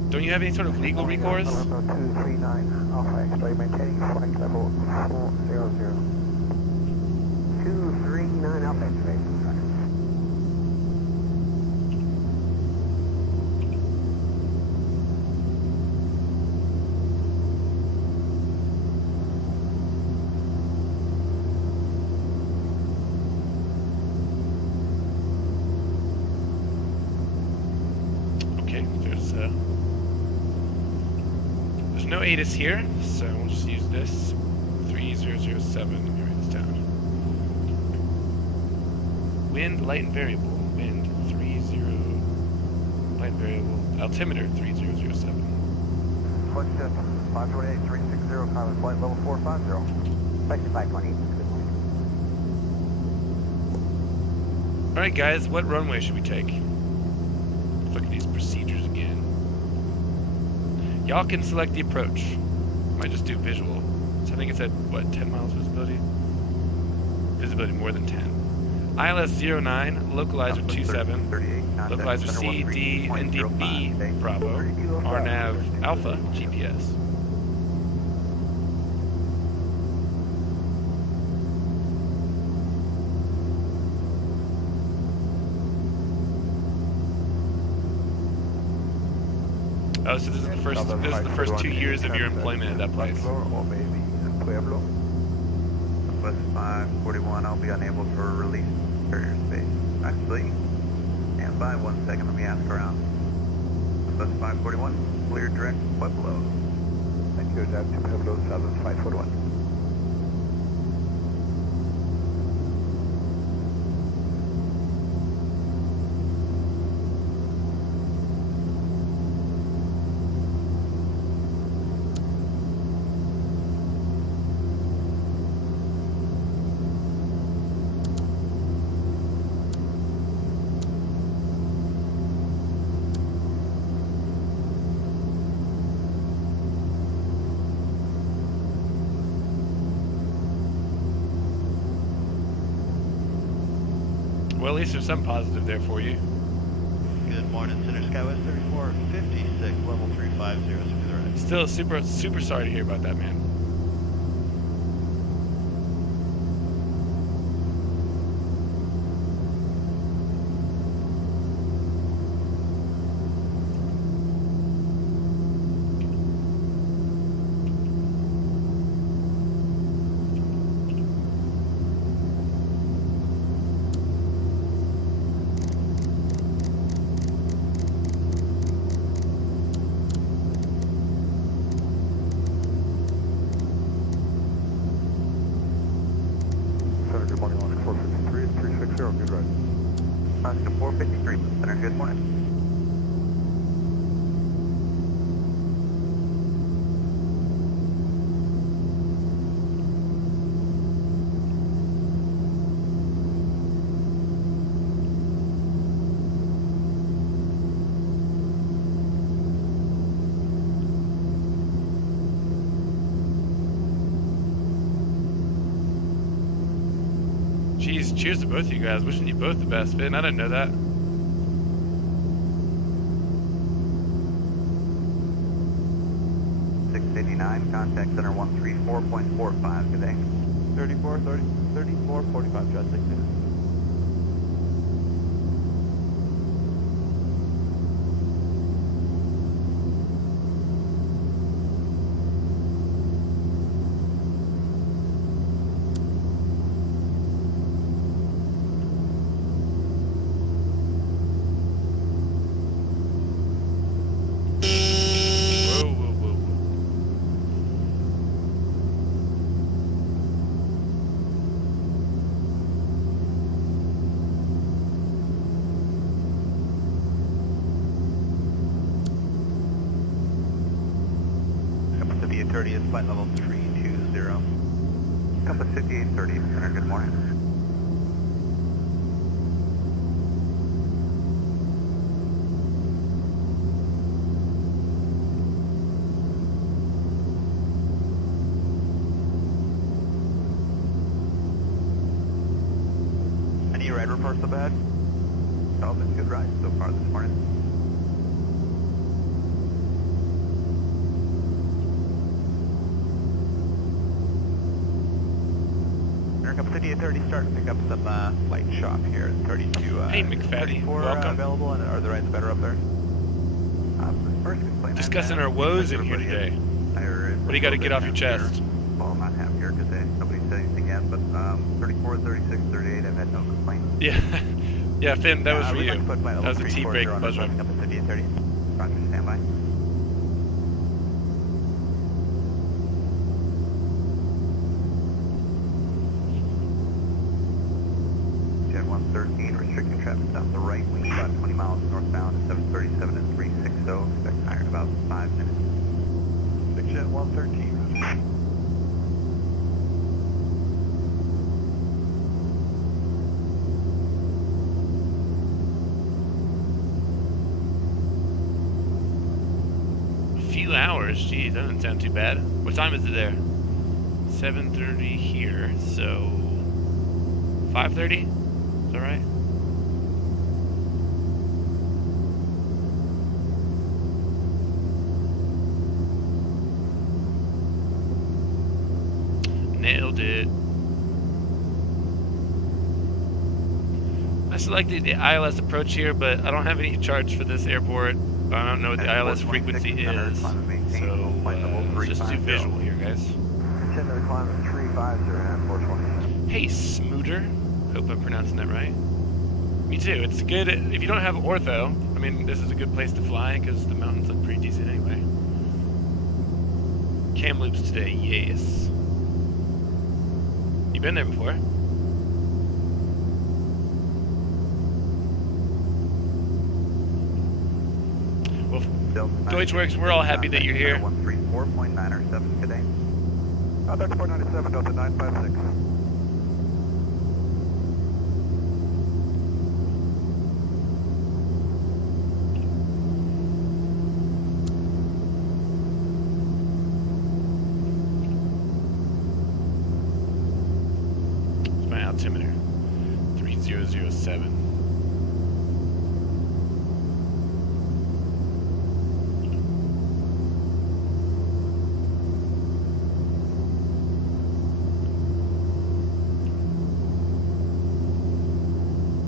Don't you have any sort of legal recourse? 239, Alpha X-ray, maintaining flight level 400. 239 Alpha X-ray. There's no ATIS here, so we'll just use this. 3007, let me write this down. Wind, light and variable. Wind, 30, light and variable. Altimeter, 3007. Flight shift, 528, 360, pilot flight level 450. Flight 528. Alright guys, what runway should we take? Let's look at these procedures again. Y'all can select the approach. Might just do visual. So I think it's at, what, 10 miles visibility? Visibility more than 10. ILS 09, localizer 27, localizer C, D, NDB, Bravo, RNAV, Alpha, GPS. Oh, so this is the first 2 years of your employment at that place. Or maybe in Pueblo. West 541, I'll be unable to release carrier space. Actually, stand by 1 second, let me ask around. West 541, clear direct Pueblo. Thank you, that's Pueblo, Southern 541. Well, at least there's some positive there for you. Good morning, Center Skywest 3456, level 350, smooth running. Still super sorry to hear about that, man. Center, good morning, Longest 453 at 360, good ride. Oscar 453, Center, good morning. Jeez, cheers to both of you guys. Wishing you both the best, Finn. I didn't know that. 689, contact center 134.45, good day. 3445, Judge 60. Whoa. Compass 5830 is flight level 320. Compass 5830, Center, good morning. Any ride reports up ahead? All been good rides so far this morning. Compass 5830, start to pick up some light shop here at 32. Hey, McFaddy, 34 welcome. available, and are the rides better up there? First, explain Discussing our woes in here today. What do you got to get off your chest? Well, I'm not happy here because nobody said anything yet, but 34, 36, 38, I've had no complaints. Yeah, yeah, Finn, that was for we'd you. like to put flight That was level a tea break 340 on buzzer. Compass 5830. Roger, standby. Jet 113, restricting traffic down the right wing, about 20 miles northbound, 737 and 360, expect higher in about 5 minutes. Big Jet 113. Few hours, geez, that doesn't sound too bad. What time is it there? 7:30 here, so 5:30? Is that right? Nailed it. I selected the ILS approach here, but I don't have any charge for this airport. But I don't know what the ILS frequency is, so let's just do visual here, guys. Continue to climb at 350 and 420. Hey, Smooter. Hope I'm pronouncing that right. Me too. It's good if you don't have ortho. I mean, this is a good place to fly because the mountains look pretty decent anyway. Kamloops today, yes. You been there before? Well, Deutschworks, we're all happy that you're here. 134.907 today. That's 497, Delta 956. It's my altimeter. 3007.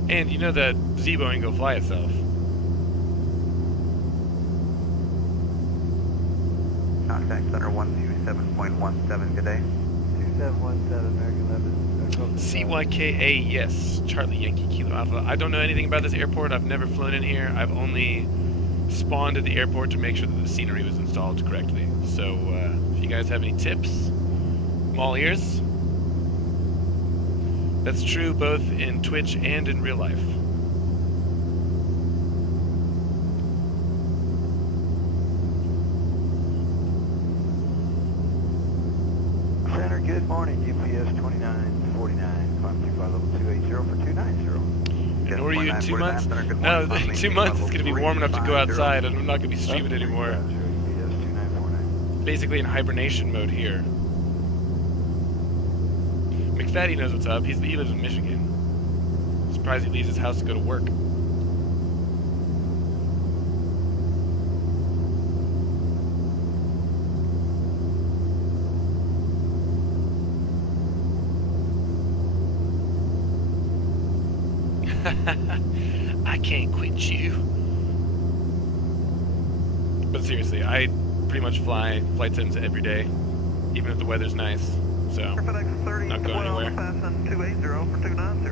And you know that Zebo ain't gonna fly itself. Contact center 127.17 today. 2717, American 11. CYKA, yes. Charlie Yankee Kilo Alpha. I don't know anything about this airport. I've never flown in here. I've only spawned at the airport to make sure that the scenery was installed correctly. So if you guys have any tips, I'm all ears. That's true both in Twitch and in real life. Center, good morning. UPS 2949. Climb 25 level 280 for 290. And were you in 2 months? No, 2 months it's going to be warm enough to go outside, and I'm not going to be streaming anymore. UPS 2949. Basically in hibernation mode here. McFaddy knows what's up. He lives in Michigan. Surprised he leaves his house to go to work. I can't quit you. But seriously, I pretty much fly flight sims every day, even if the weather's nice. So, not going anywhere. Fasten 280 for 290.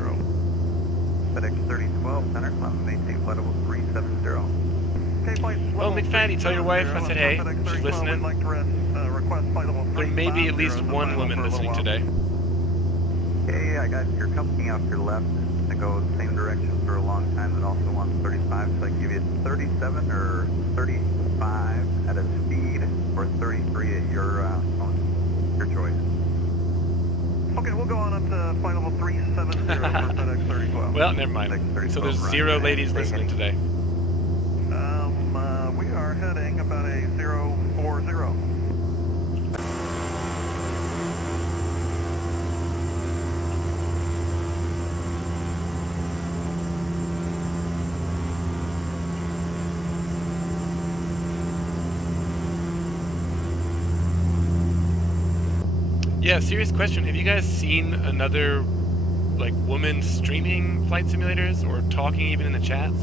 FedEx 3012, center, climb maintain flight level 370. Oh, McFaddy, tell your wife I said hey. She's listening. There may be at least one woman listening today. Okay, I got your company out your left. I go the same direction for a long time and also wants 35, so I give you 37 or 35 at a speed or 33 at your choice. Okay, we'll go on up to flight level 370 for FedEx 3012. Well, never mind. So there's 0 ladies listening today. We are heading about a 040. Yeah, serious question. Have you guys seen another, like, woman streaming flight simulators or talking even in the chats?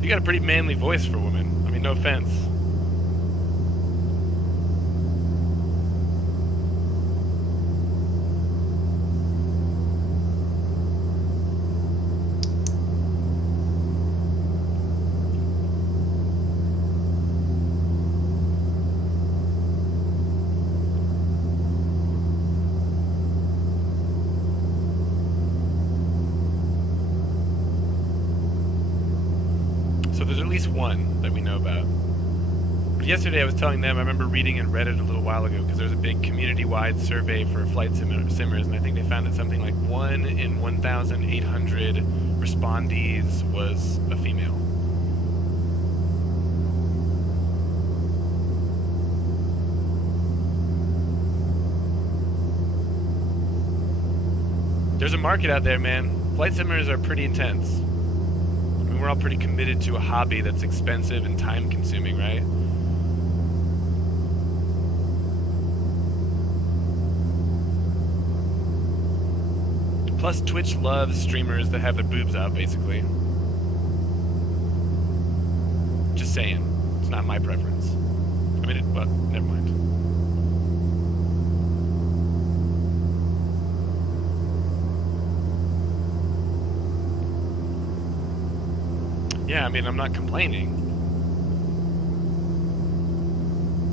You got a pretty manly voice for a woman. I mean, no offense. So there's at least one that we know about. But yesterday I was telling them, I remember reading in Reddit a little while ago, because there was a big community-wide survey for flight simmers, and I think they found that something like 1 in 1,800 respondees was a female. There's a market out there, man. Flight simmers are pretty intense. We're all pretty committed to a hobby that's expensive and time-consuming, right? Plus, Twitch loves streamers that have their boobs out, basically. Just saying. It's not my preference. I mean, well, never mind. Yeah, I mean, I'm not complaining.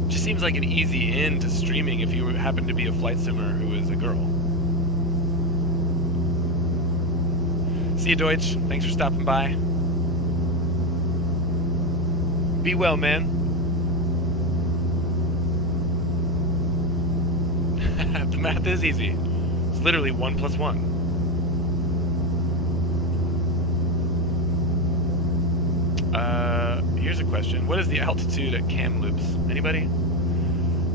Just seems like an easy in to streaming if you happen to be a flight simmer who is a girl. See you, Deutsch. Thanks for stopping by. Be well, man. The math is easy. It's literally 1 + 1. Here's a question. What is the altitude at Kamloops? Anybody?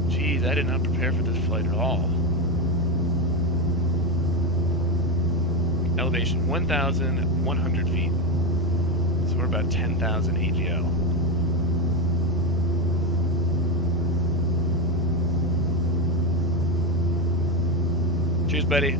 Jeez, I did not prepare for this flight at all. Elevation 1,100 feet. So we're about 10,000 AGL. Cheers, buddy.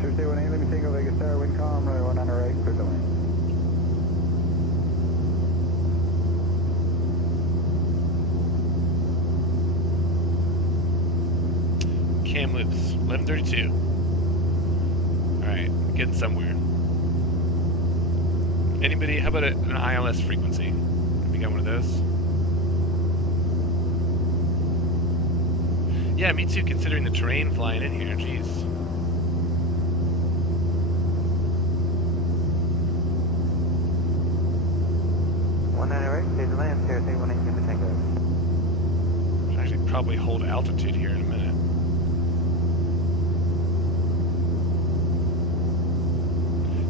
Tuesday 1-8, let me take a Vegas Tower, wind calm, runway 1 on the right, clear the lane. Kamloops, 11:32. Alright, getting somewhere. Anybody, how about an ILS frequency? We got one of those? Yeah, me too, considering the terrain flying in here, jeez. Should actually probably hold altitude here in a minute.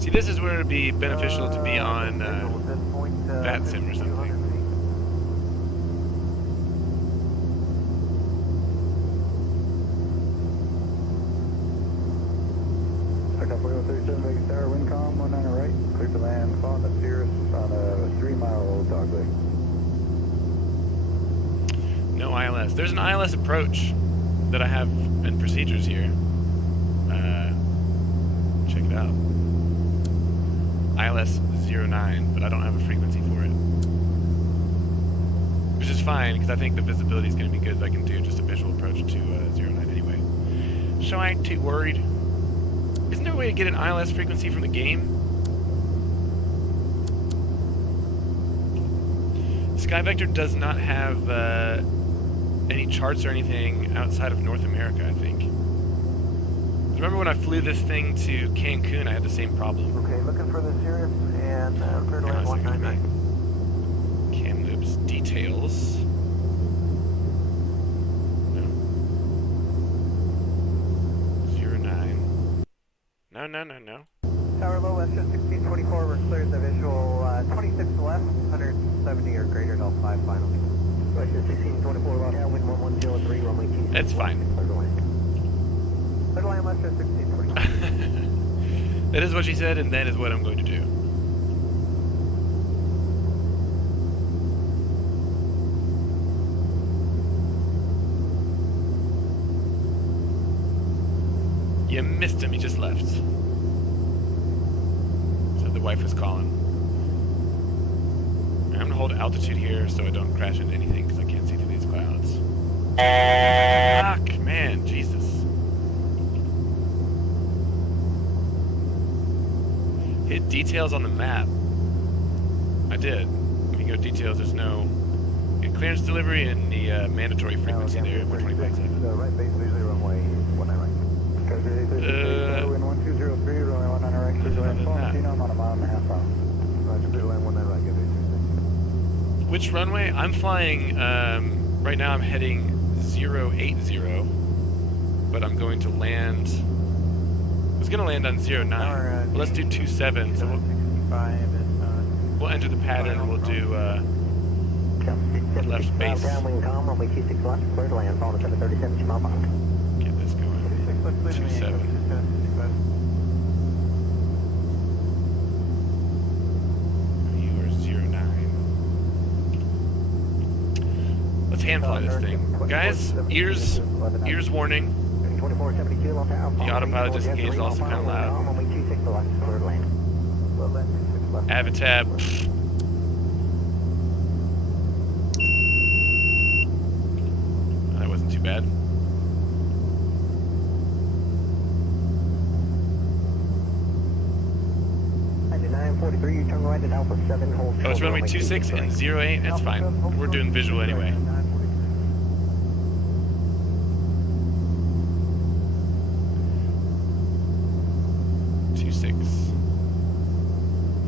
See, this is where it would be beneficial to be on VATSIM or something. Takeoff 4037 Vegas Tower, wind calm, 1 on the right, clear to land, following the Cirrus on a 3-mile dogleg. No ILS. There's an ILS approach that I have in procedures here. Check it out. ILS 09, but I don't have a frequency for it. Which is fine, because I think the visibility is going to be good if I can do just a visual approach to 09 anyway. So I ain't too worried. Isn't there a way to get an ILS frequency from the game? SkyVector does not have any charts or anything outside of North America, I think. Remember when I flew this thing to Cancun, I had the same problem. Okay, looking for the Cirrus and clear to land 199. Kamloops details. No. 09. No. Tower low, Western 1624, we're cleared the visual 26 left, 170 or greater, L5 final. Western 1624, about wind 1103, runway 26. It's fine. Clear to land. Clear to land, Western 1624. That is what she said, and that is what I'm going to do. You missed him, he just left. So the wife was calling. I'm gonna hold altitude here so I don't crash into anything because I can't see through these clouds. Fuck, man, Jesus. Hit details on the map. I did. Let me go details, there's no clearance delivery and the mandatory frequency there, 125.7. Right base visually runway 19 right. Wind 1203, runway 1 on the right, clear to land, following Tino, I'm on a 1.5 miles. Roger, clear to land 19 right, give it 260. Which runway? I'm flying, right now I'm heading 080, but I'm going to land, I was going to land on 09. Well, let's do 27, so we'll enter the pattern, we'll do left base. Downwind calm, runway 26 left, clear to land, following 737, mile bound. Get this going. 27. You are 09. can fly this thing. Guys, ears warning. 2472 left Alpha. The autopilot disengaged is also kind of loud. Runway 26 left, cleared land. Cleared land, 26 left. Avatab. That wasn't too bad. You turn right at Alpha 7, hold Oh, it's runway 26 and 08. That's fine. We're doing visual anyway.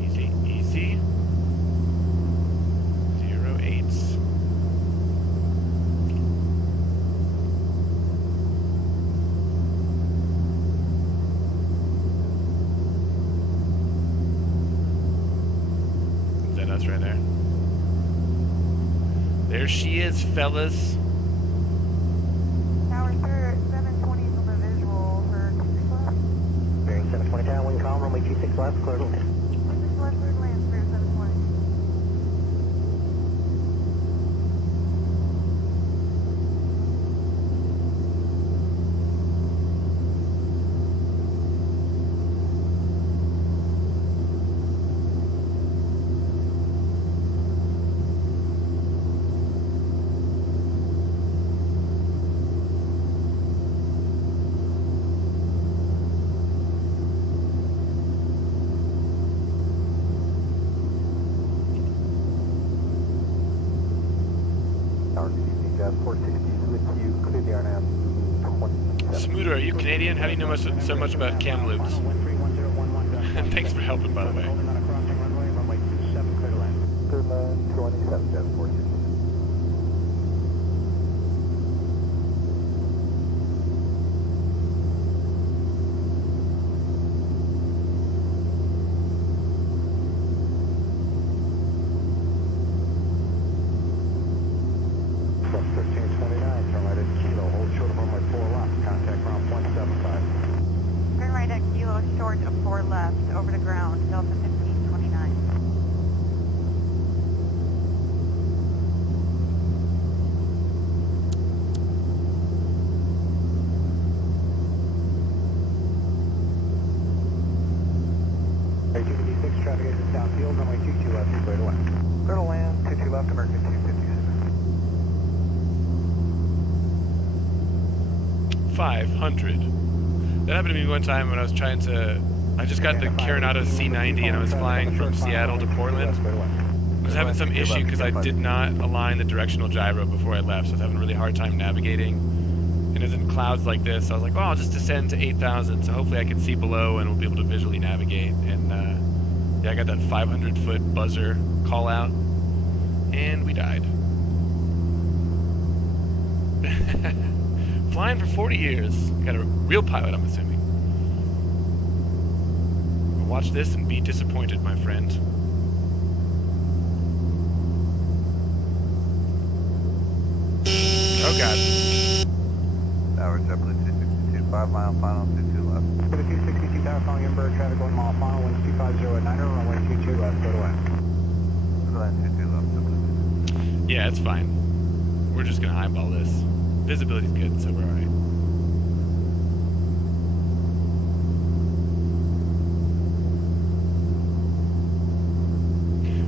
Easy, easy. 08. Is that us right there? There she is, fellas. Tower 720 is on the visual for 26 left. Bearing 720 down, wind calm, runway 26 left, cleared land. 26 left, cleared land, Spirit 720. Smooter, are you Canadian? How do you know so much about Kamloops? Thanks for helping, by the way. Holding on a crossing runway, runway 27, cleared land. Cleared land, 27, Jet 46. Plus 1529, turn right at Kilo, hold short of runway 4 left, contact ground 175. Turn right at Kilo, short of 4 left, over the ground, Delta 1529. Hey, 256, traffic exit downfield, runway 22 left, clear to land. Clear to land, 22 left, American 256. 500. That happened to me one time when I was trying to... I just got the Carinata C90 and I was flying from Seattle to Portland. I was having some issue because I did not align the directional gyro before I left, so I was having a really hard time navigating. And it was in clouds like this, so I was like, well, I'll just descend to 8,000, so hopefully I can see below and we'll be able to visually navigate. And yeah, I got that 500-foot buzzer call out, and we died. Flying for 40 years. Got a real pilot, I'm assuming. Watch this and be disappointed, my friend. Oh god. Tower Zeppelin 262, 5 mile final, 22 left. 262, tower calling Embraer, traffic 1 mile final, winds 250 at 9, runway 22 left, go to land. Land 22 left, Zeppelin. Yeah, it's fine. We're just gonna eyeball this. Visibility's good, so we're alright.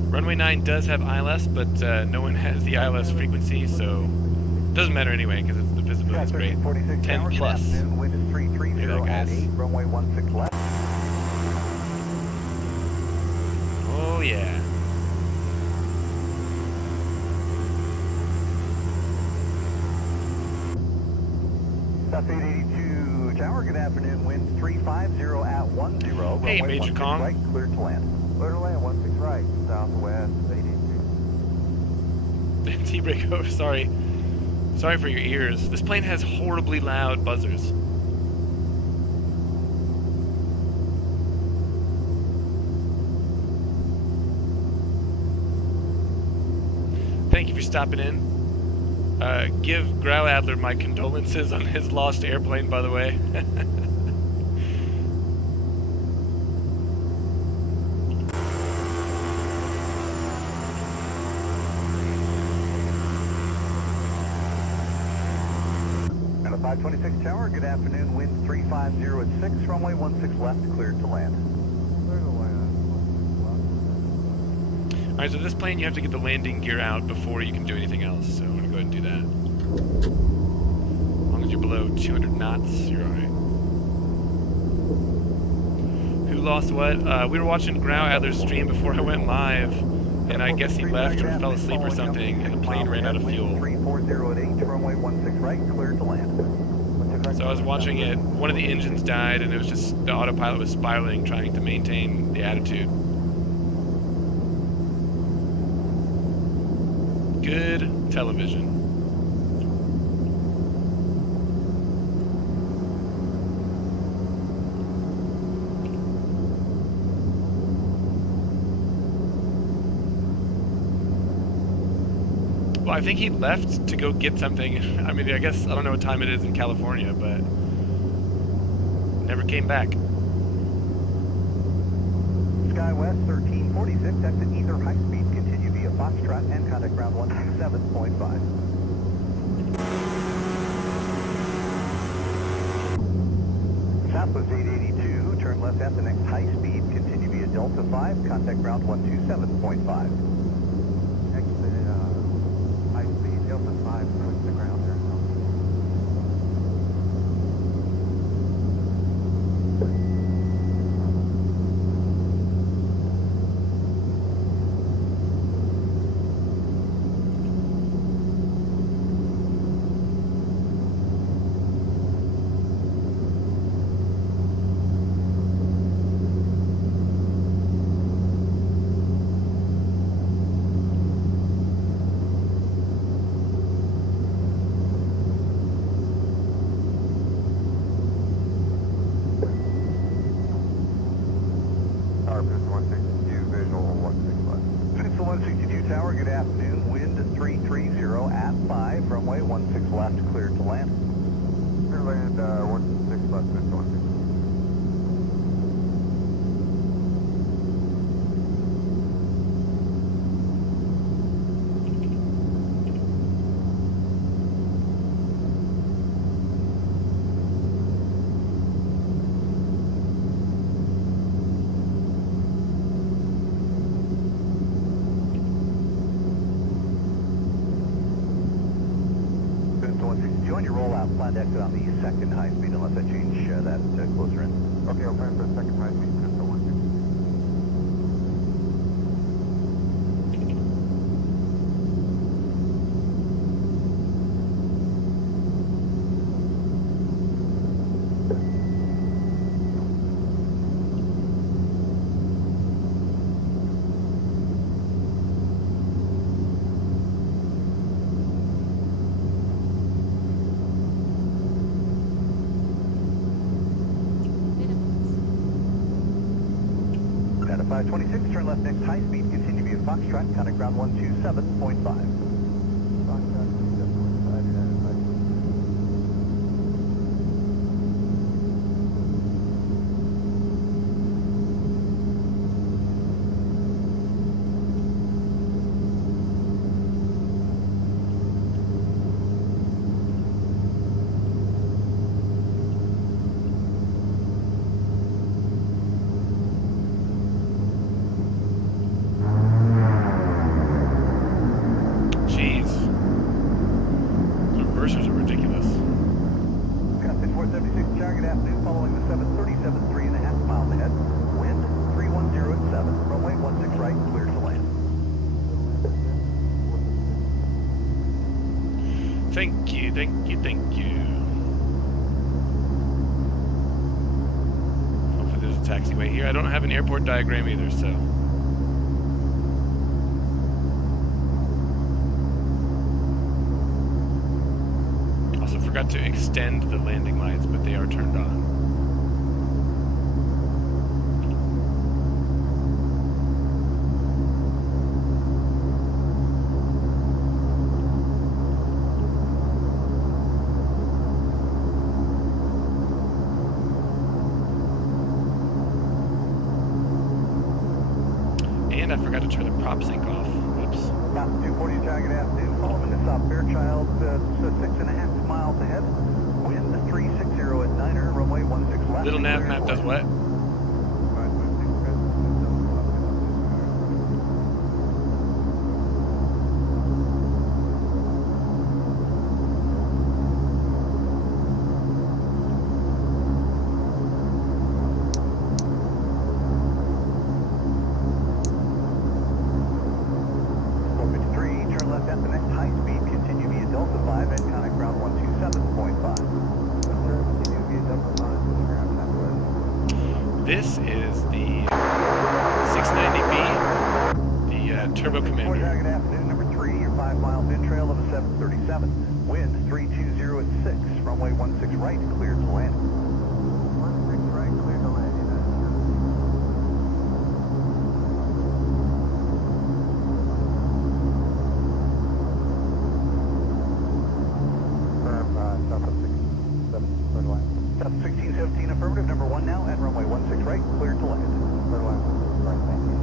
Runway 9 does have ILS, but no one has the ILS frequency, so it doesn't matter anyway because the visibility is great. 10 plus. Wind is 330 Look at that, at guys. 8, runway 16 left. Oh yeah. South 882 Tower, good afternoon. Winds 350 at 10. Hey, runway Major 16 Kong. right, clear to land. Clear to land, 16 right, southwest 882. T-brake over, sorry. Sorry for your ears. This plane has horribly loud buzzers. Thank you for stopping in. Give Grau Adler my condolences on his lost airplane, by the way. 526 Tower, good afternoon, wind 350 at 6, runway 16 left, cleared to land. Alright, so this plane you have to get the landing gear out before you can do anything else, so I'm going to go ahead and do that. As long as you're below 200 knots, you're alright. Who lost what? We were watching Grau Adler's stream before I went live, and I guess he left or fell asleep or something, and the plane ran out of fuel. 340 at 8, runway 16 right, cleared to land. So I was watching it, one of the engines died, and it was just, the autopilot was spiraling, trying to maintain the attitude. Good television. Well, I think he left to go get something. I mean, I guess, I don't know what time it is in California, but never came back. SkyWest 1346, exit either high speed, continue via Foxtrot and contact ground 167.5. Southwest 882, turn left at the next high speed, continue via Delta 5, contact ground 127.5. Exit high speed, Delta 5, switch to ground there. Peninsula 162 Tower, good afternoon. Wind 330 at 5, runway 16 left, cleared to land. Clear land 16 left, Peninsula 162. Join your rollout, planned exit on the second high speed unless I change that closer in. Okay, I'll plan for the second high speed, Peninsula 160. At 526, turn left next high speed, continue via Foxtrot, contact ground 127.5. Jeez. Reversers are ridiculous. Captain 476 Tower, good afternoon, following the 737, 3.5 miles ahead. Wind 310 at 7, runway 16 right, clear to land. Thank you, thank you, thank you. Hopefully there's a taxiway here. I don't have an airport diagram either, so. Also forgot to extend the landing lights, but they are turned on. And I forgot to turn the prop sync off. Whoops. Mountain 240 Tower, good afternoon, following the South Fairchild, 6.5 miles ahead. Wind 360 at Niner, runway 16 left. Little nav clear map to does land. what? Turn left at the next high speed, continue via Delta 5 and contact ground 127.5. Continue via Delta 5, ground template. This is the 690B, the Turbo Commander. Target afternoon number 3, your 5 mile bin trail of a 737. Wind 320 at 6, runway 16 right, clear to land. 16 right, clear to land. South 1617 affirmative, number 1 now, at runway 16 right, clear to land. Clear to land. Right, thank you.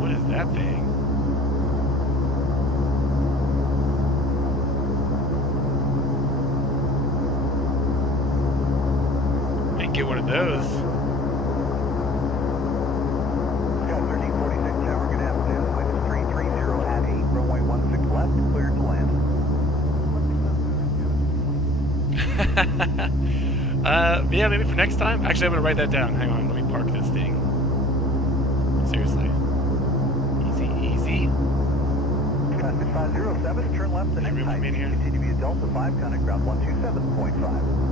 What is that thing? Ain't get one of those. Sky 1346 tower, good afternoon. Wind is 330 at 8, runway 16 left, clear to land. Yeah, maybe for next time. Actually, I'm gonna write that down. Hang on, let me park this thing. Seriously. Easy, easy. Sky 6507, turn left the Any next room for high me in speed, here? continue via Delta 5, contact ground 127.5.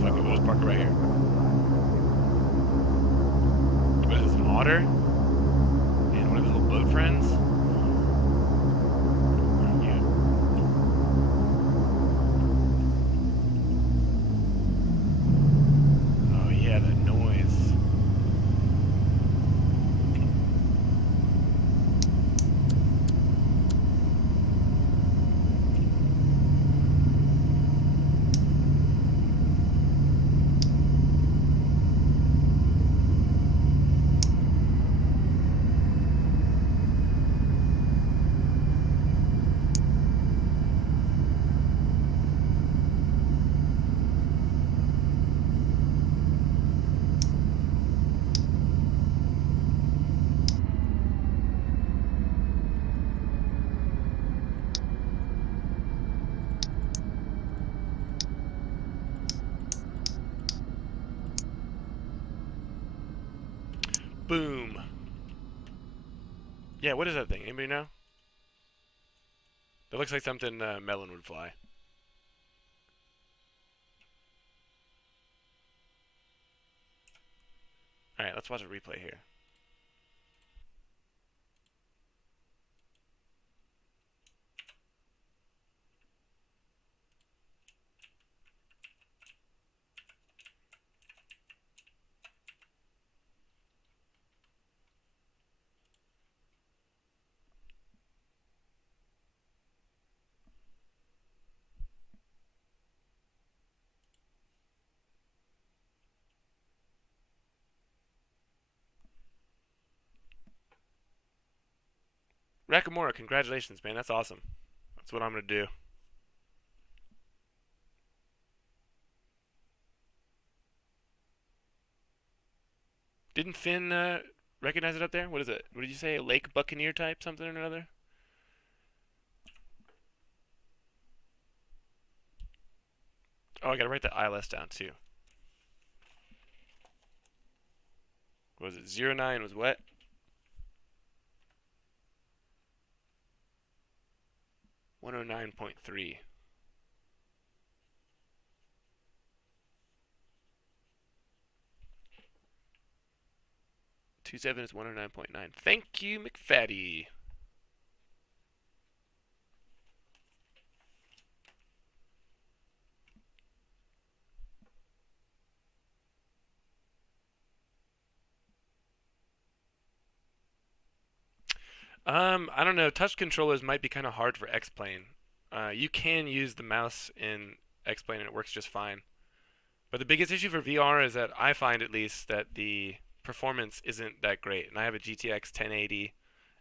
Fuck it, we'll just park it right here. What is this, an otter? And one of his little boat friends? You. Oh yeah, that noise. Boom. Yeah, what is that thing? Anybody know? That looks like something Melon would fly. Alright, let's watch a replay here. Rakamura, congratulations, man. That's awesome. That's what I'm going to do. Didn't Finn recognize it up there? What is it? What did you say? A Lake Buccaneer type something or another? Oh, I got to write the ILS down too. What was it? 09 was what? 109.3. 27 is 109.9. Thank you, McFaddy. I don't know. Touch controllers might be kind of hard for X-Plane. You can use the mouse in X-Plane and it works just fine. But the biggest issue for VR is that I find, at least, that the performance isn't that great. And I have a GTX 1080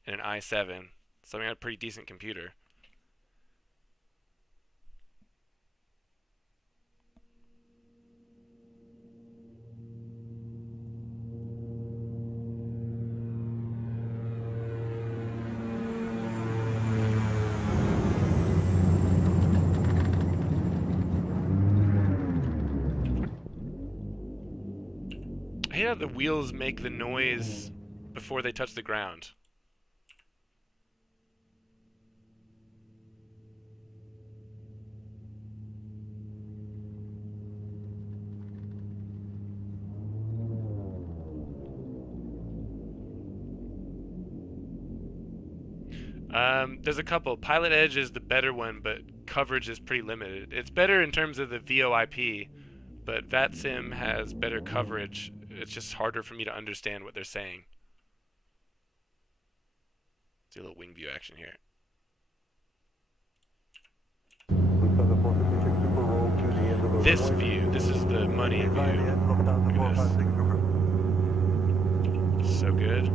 and an i7, so I got a pretty decent computer. I hate how the wheels make the noise before they touch the ground. There's a couple. Pilot Edge is the better one, but coverage is pretty limited. It's better in terms of the VoIP, but VATSIM has better coverage. It's just harder for me to understand what they're saying. Let's do a little wing view action here. This view, this is the money view. Look at this. So good.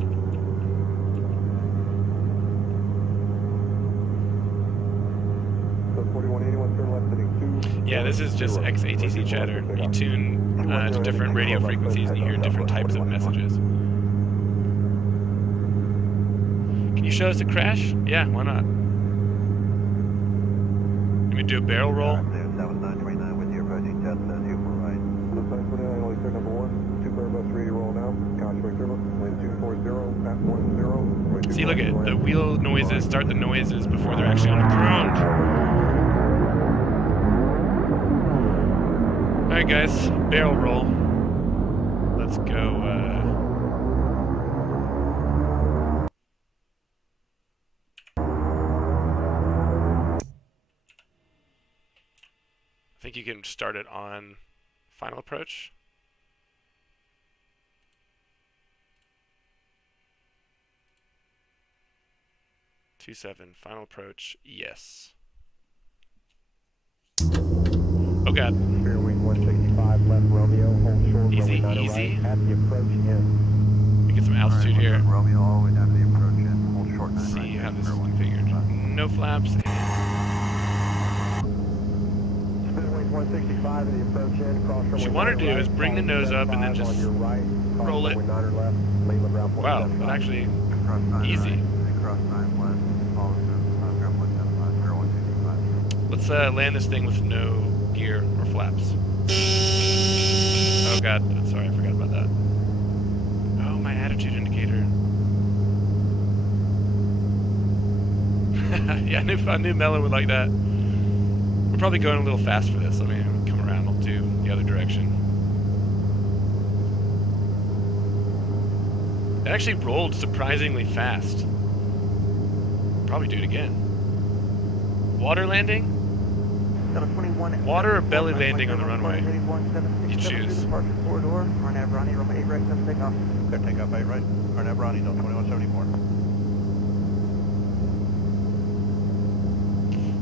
Yeah, this is just XATC chatter. You tune to different radio frequencies and you hear different types of messages. Can you show us a crash? Yeah, why not? Let me do a barrel roll. That was 929 with your approaching jet, says you were right. Number 1, 2 bus radio roll now. Contract server, wind 240 at 10. See, look at it. The wheel noises start the noises before they're actually on the ground. Alright guys, barrel roll. Let's go, I think you can start it on final approach. 27, final approach, yes. Oh god. Wing 165 left Romeo, hold short. Easy, runway 9 easy. right, at the approach in. We get some altitude here. Romeo, all the way down to the approach in. Hold short 9 See right. how this is configured. No flaps. Wing 165 at the approach in, cross What you want to do is bring the nose up and then just roll it. Wow, that actually easy. Cross 9 west, follow to ground 175, 0165. Let's land this thing with no gear or flaps. Oh god, sorry, I forgot about that. Oh, my attitude indicator. Yeah, I knew Mello would like that. We're probably going a little fast for this. Let me come around, I'll do the other direction. It actually rolled surprisingly fast. Probably do it again. Water landing? Water or belly landing on the runway? You choose. Departure corridor, run Abrani, runway 8 right, then takeoff. Clear takeoff 8 right. Run Abrani, no 2174.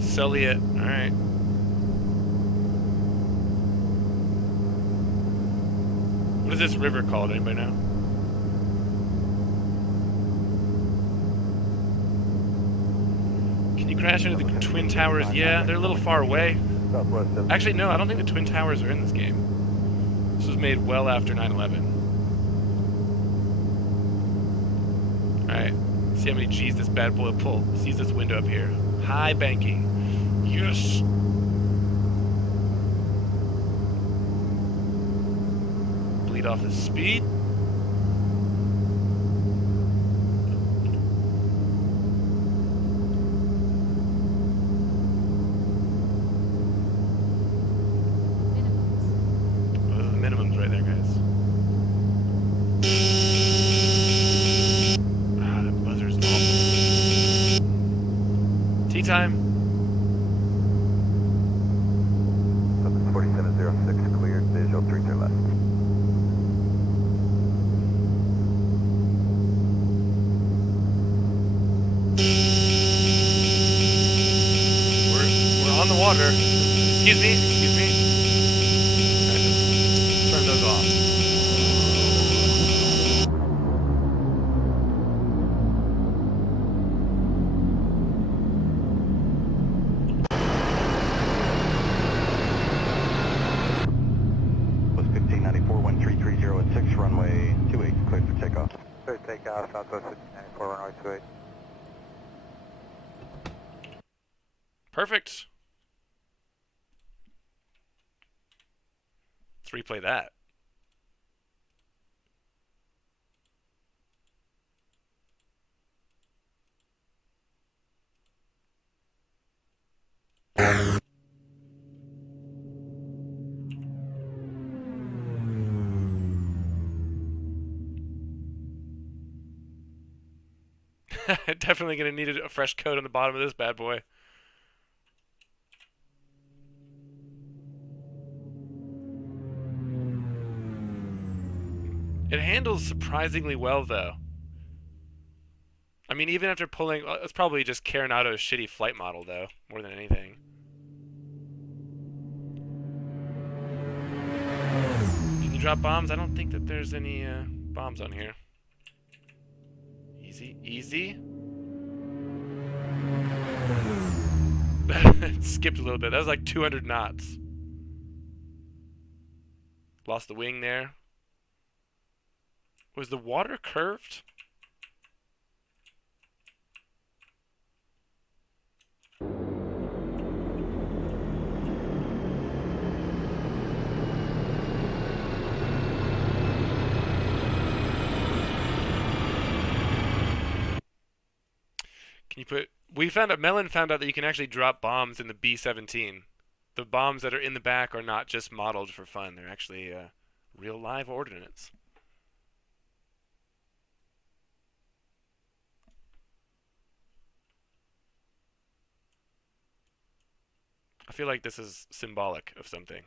Sully it. Alright. What is this river called? Anybody know? Can you crash into the Twin Towers? Yeah, they're a little far away. Actually, no, I don't think the Twin Towers are in this game. This was made well after 9/11. Alright, see how many G's this bad boy will pull. Sees this window up here. High banking. Yes! Bleed off the speed. Minimums right there, guys. Ah, that buzzer's awful. Tea time. 4706 cleared, visual 3 to left. We're on the water. Excuse me. Turn those off. 1330 at 6, runway 28, cleared for takeoff. Clear takeoff, Southwest 94, runway 28. Perfect. Let's replay that. Definitely gonna need a fresh coat on the bottom of this bad boy. It handles surprisingly well, though. I mean, even after pulling... It's probably just Carenado's shitty flight model, though, more than anything. Can you drop bombs? I don't think that there's any bombs on here. Easy. Easy. It skipped a little bit. That was like 200 knots. Lost the wing there. Was the water curved? Can you put... Melon found out that you can actually drop bombs in the B-17. The bombs that are in the back are not just modeled for fun. They're actually real live ordnance. I feel like this is symbolic of something.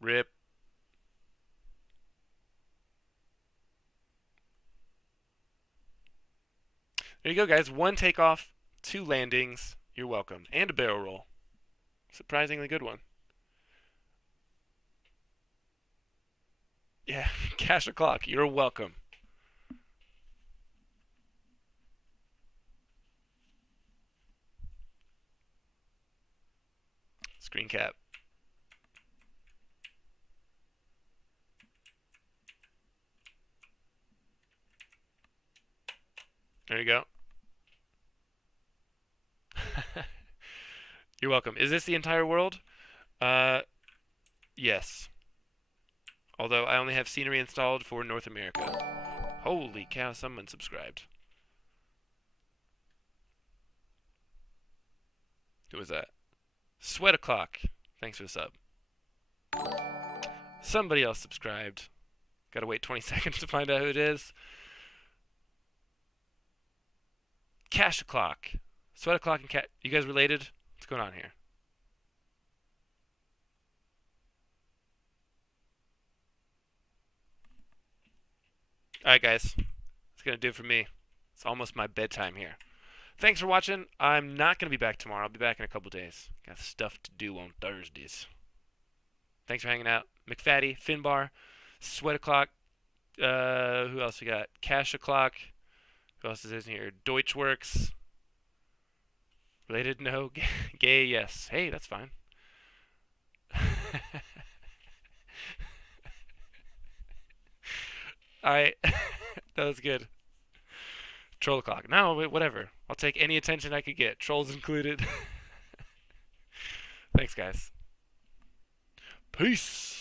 Rip. There you go, guys. 1 takeoff, 2 landings. You're welcome. And a barrel roll. Surprisingly good one. Yeah, cash a clock. You're welcome. Screen cap. There you go. You're welcome. Is this the entire world? Yes. Although I only have scenery installed for North America. Holy cow, someone subscribed. Who was that? Sweat O'Clock. Thanks for the sub. Somebody else subscribed. Gotta wait 20 seconds to find out who it is. Cash O'Clock. Sweat O'Clock and Cat. You guys related? What's going on here? Alright, guys. That's gonna do it for me. It's almost my bedtime here. Thanks for watching. I'm not gonna be back tomorrow. I'll be back in a couple days. Got stuff to do on Thursdays. Thanks for hanging out. McFatty, Finbar, Sweat O'Clock. Who else we got? Cash O'Clock. Who else is in here? Deutschworks. Related? No. Gay? Yes. Hey, that's fine. Alright. That was good. Troll O'Clock. No, whatever. I'll take any attention I could get. Trolls included. Thanks, guys. Peace.